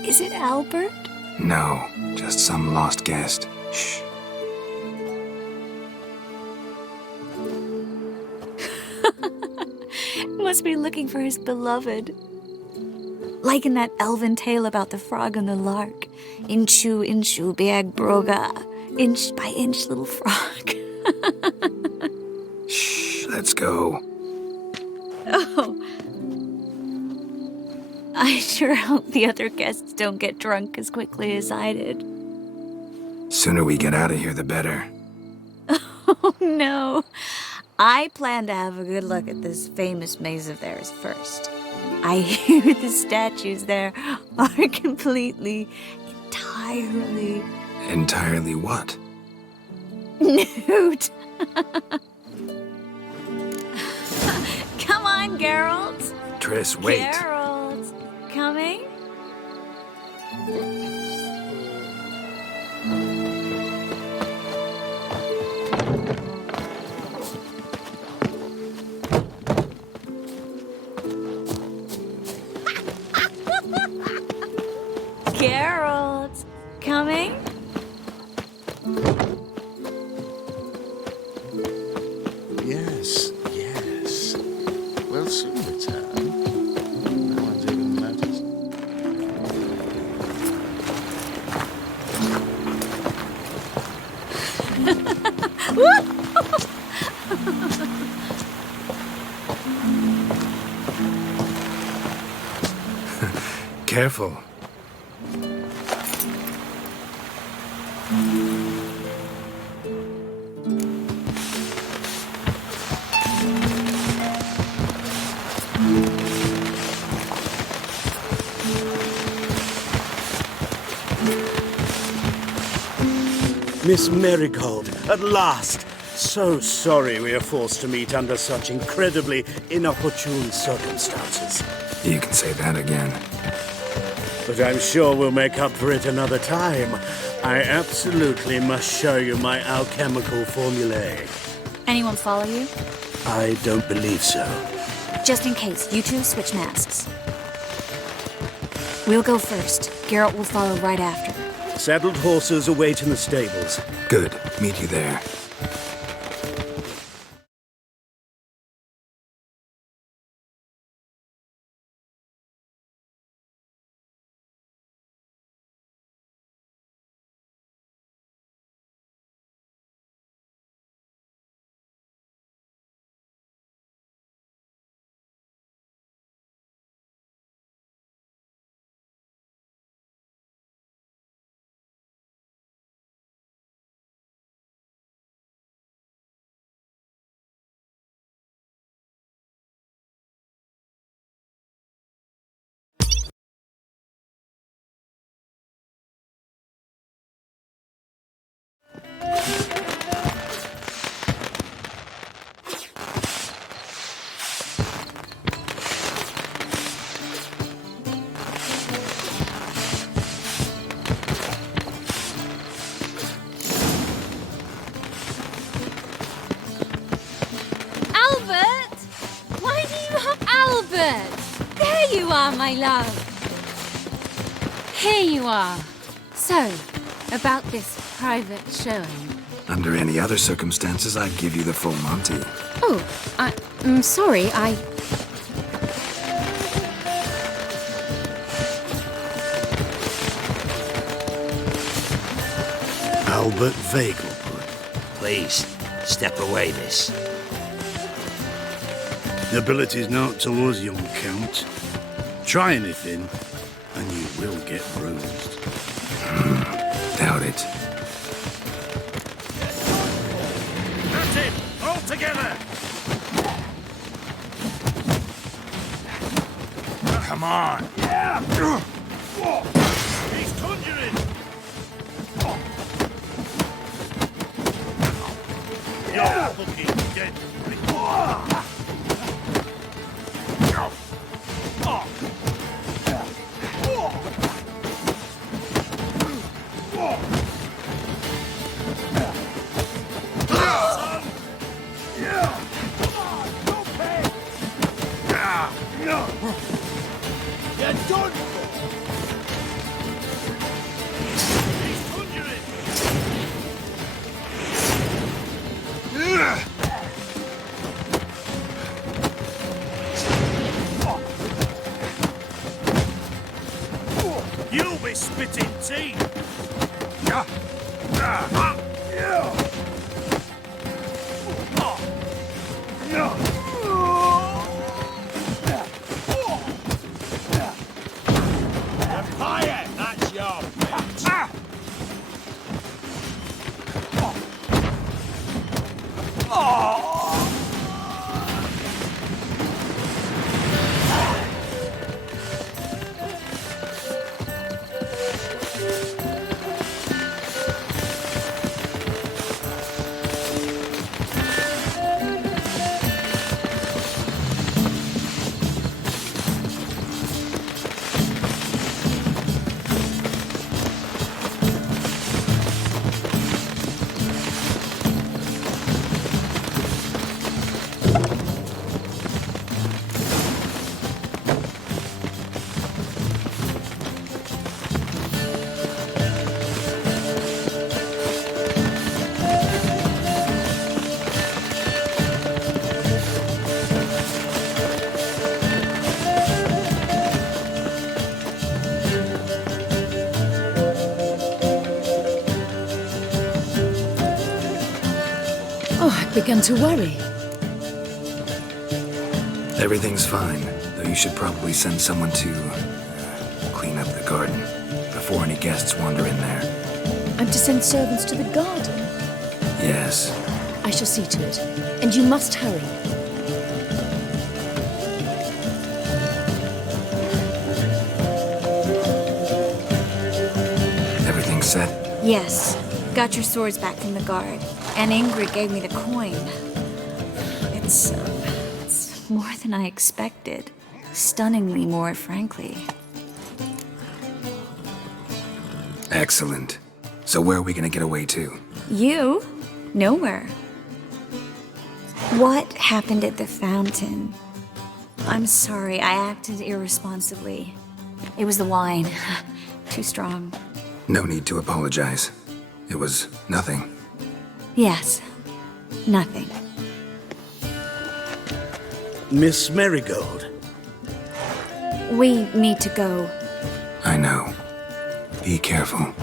Is it Albert? No, just some lost guest. Shh. Must be looking for his beloved. Like in that elven tale about the frog and the lark. Inchu, inchu, biag broga. Inch by inch, little frog. Shh, let's go. Oh. I sure hope the other guests don't get drunk as quickly as I did. Sooner we get out of here, the better. Oh, no. I plan to have a good look at this famous maze of theirs first. I hear the statues there are entirely... Entirely what? Nude. Come on, Geralt. Triss, wait. Geralt, coming? Geralt, coming? Yes, yes. We'll soon return. No one's even noticed. Careful. Miss Marigold, at last! So sorry we are forced to meet under such incredibly inopportune circumstances. You can say that again. But I'm sure we'll make up for it another time. I absolutely must show you my alchemical formulae. Anyone follow you? I don't believe so. Just in case, you two switch masks. We'll go first. Geralt will follow right after. Saddled horses await in the stables. Good. Meet you there. Ah, my love. Here you are. So, about this private showing. Under any other circumstances, I'd give you the full Monty. Oh, I'm sorry, Albert Vegelbud, please, step away, miss. Nobility's not towards young Count. Try anything, and you will get bruised. Doubt it. That's it! All together! Come on! Yeah! He's conjuring! You're fucking dead! You're done for! He's conjuring! You'll be spitting teeth! Fire! That's your bitch! Oh, I've begun to worry. Everything's fine, though you should probably send someone to clean up the garden before any guests wander in there. I'm to send servants to the garden. Yes. I shall see to it. And you must hurry. Everything set? Yes. Got your swords back from the guard. And Ingrid gave me the coin. It's more than I expected. Stunningly more, frankly. Excellent. So where are we gonna get away to? You? Nowhere. What happened at the fountain? I'm sorry, I acted irresponsibly. It was the wine. Too strong. No need to apologize. It was nothing. Yes. Nothing. Miss Marigold. We need to go. I know. Be careful.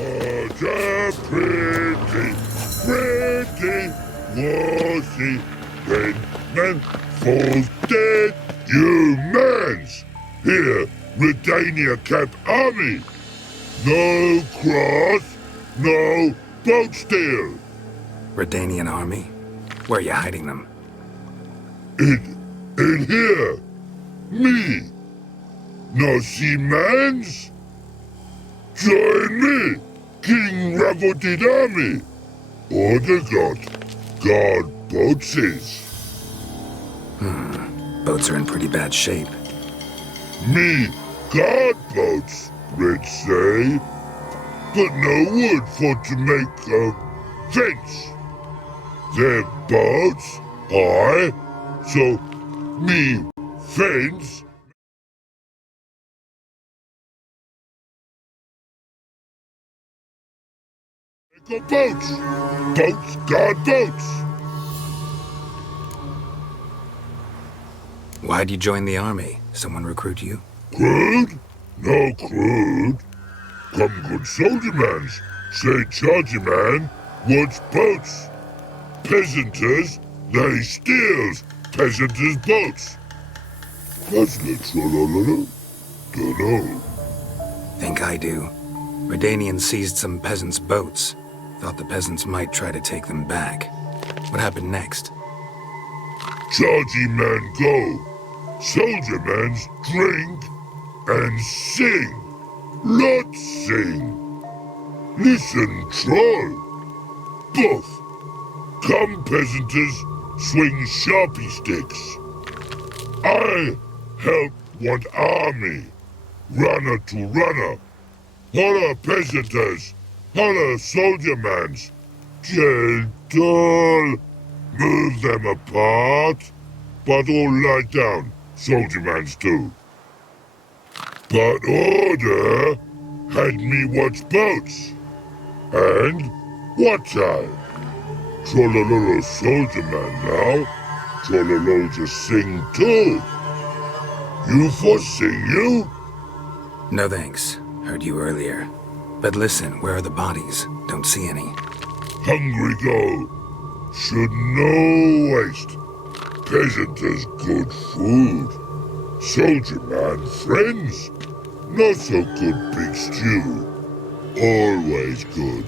a pretty, pretty was he when man falls dead. Humans! Here, Redania Camp Army! No cross, no boat steal! Redanian army? Where are you hiding them? In here! Me! No see mans? Join me, King Ravodid Army! Order God boatses. Boats are in pretty bad shape. Me guard boats, Red say. But no wood for to make a fence. Their boats, so me fence. Make a boats, guard boats. Why'd you join the army? Someone recruit you? Crude? No crude. Come good soldier mans. Say charger man wants boats. Peasanters, they steals peasanters' boats. That's the trollololo. Dunno. Think I do. Redanians seized some peasants' boats. Thought the peasants might try to take them back. What happened next? Chargy man go. Soldier mans drink and sing. Lot sing. Listen, troll. Both. Come, peasanters, swing sharpie sticks. I help one army. Runner to runner. Holla, peasanters. Holla, soldier mans. Gentle. Move them apart. But all lie down. Soldier mans too. But order had me watch boats. And what I? Trollololo soldier man now. Trollolo just sing too. You for sing you? No thanks. Heard you earlier. But listen, where are the bodies? Don't see any. Hungry go. Should no waste. Peasanters good food. Soldier man friends. Not so good big stew. Always good.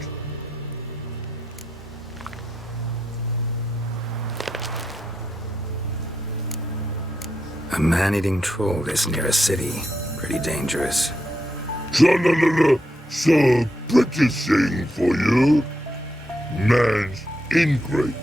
A man-eating troll this near a city. Pretty dangerous. Trollololo, so pretty thing for you. Man's ingrate.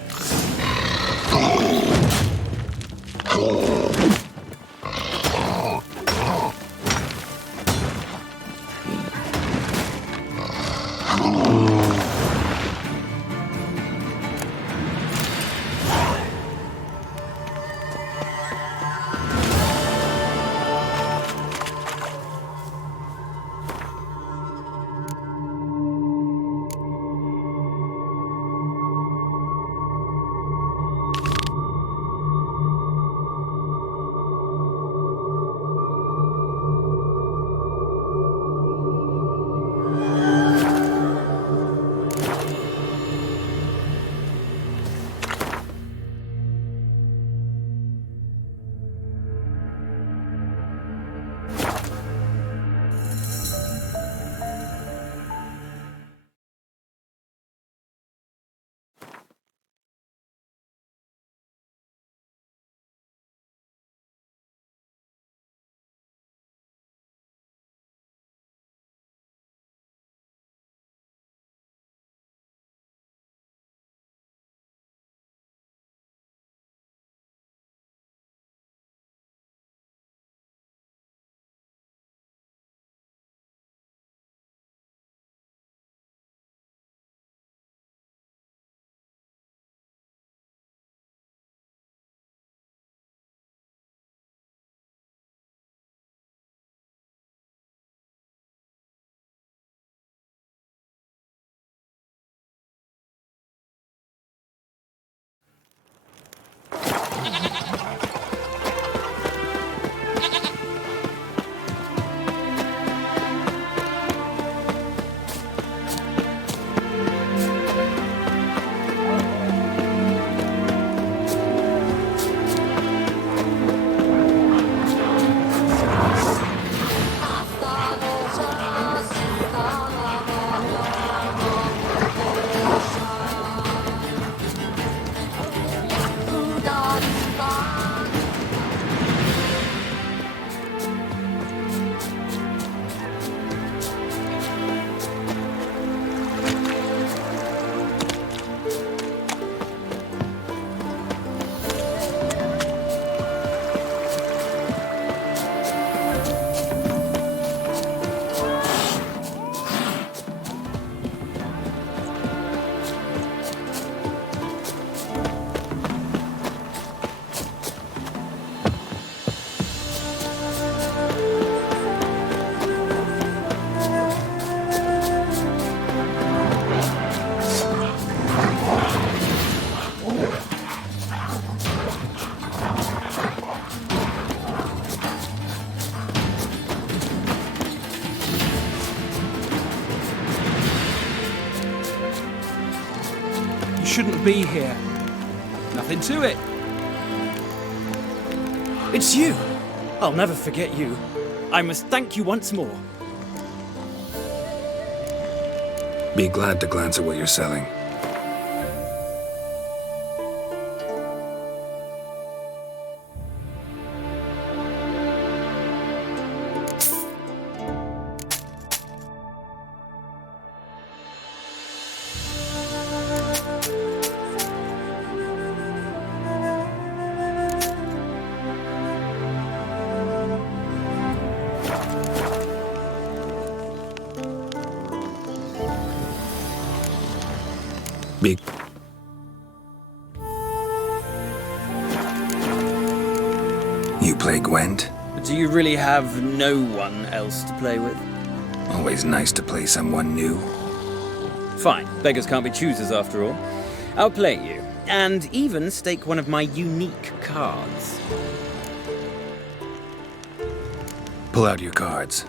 shouldn't be here. Nothing to it. It's you! I'll never forget you. I must thank you once more. Be glad to glance at what you're selling. You play Gwent? Do you really have no one else to play with? Always nice to play someone new. Fine, beggars can't be choosers after all. I'll play you, and even stake one of my unique cards. Pull out your cards.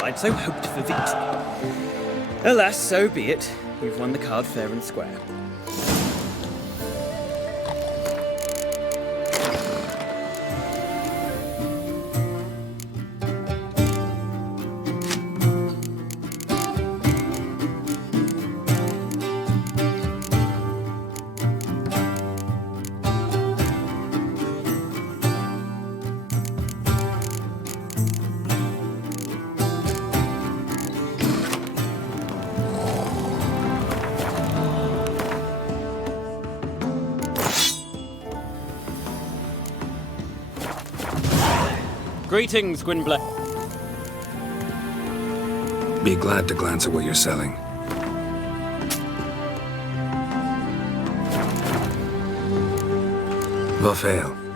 I'd so hoped for victory. Alas, so be it. You've won the card fair and square. Greetings, Gwynplaine. Be glad to glance at what you're selling. Vafale.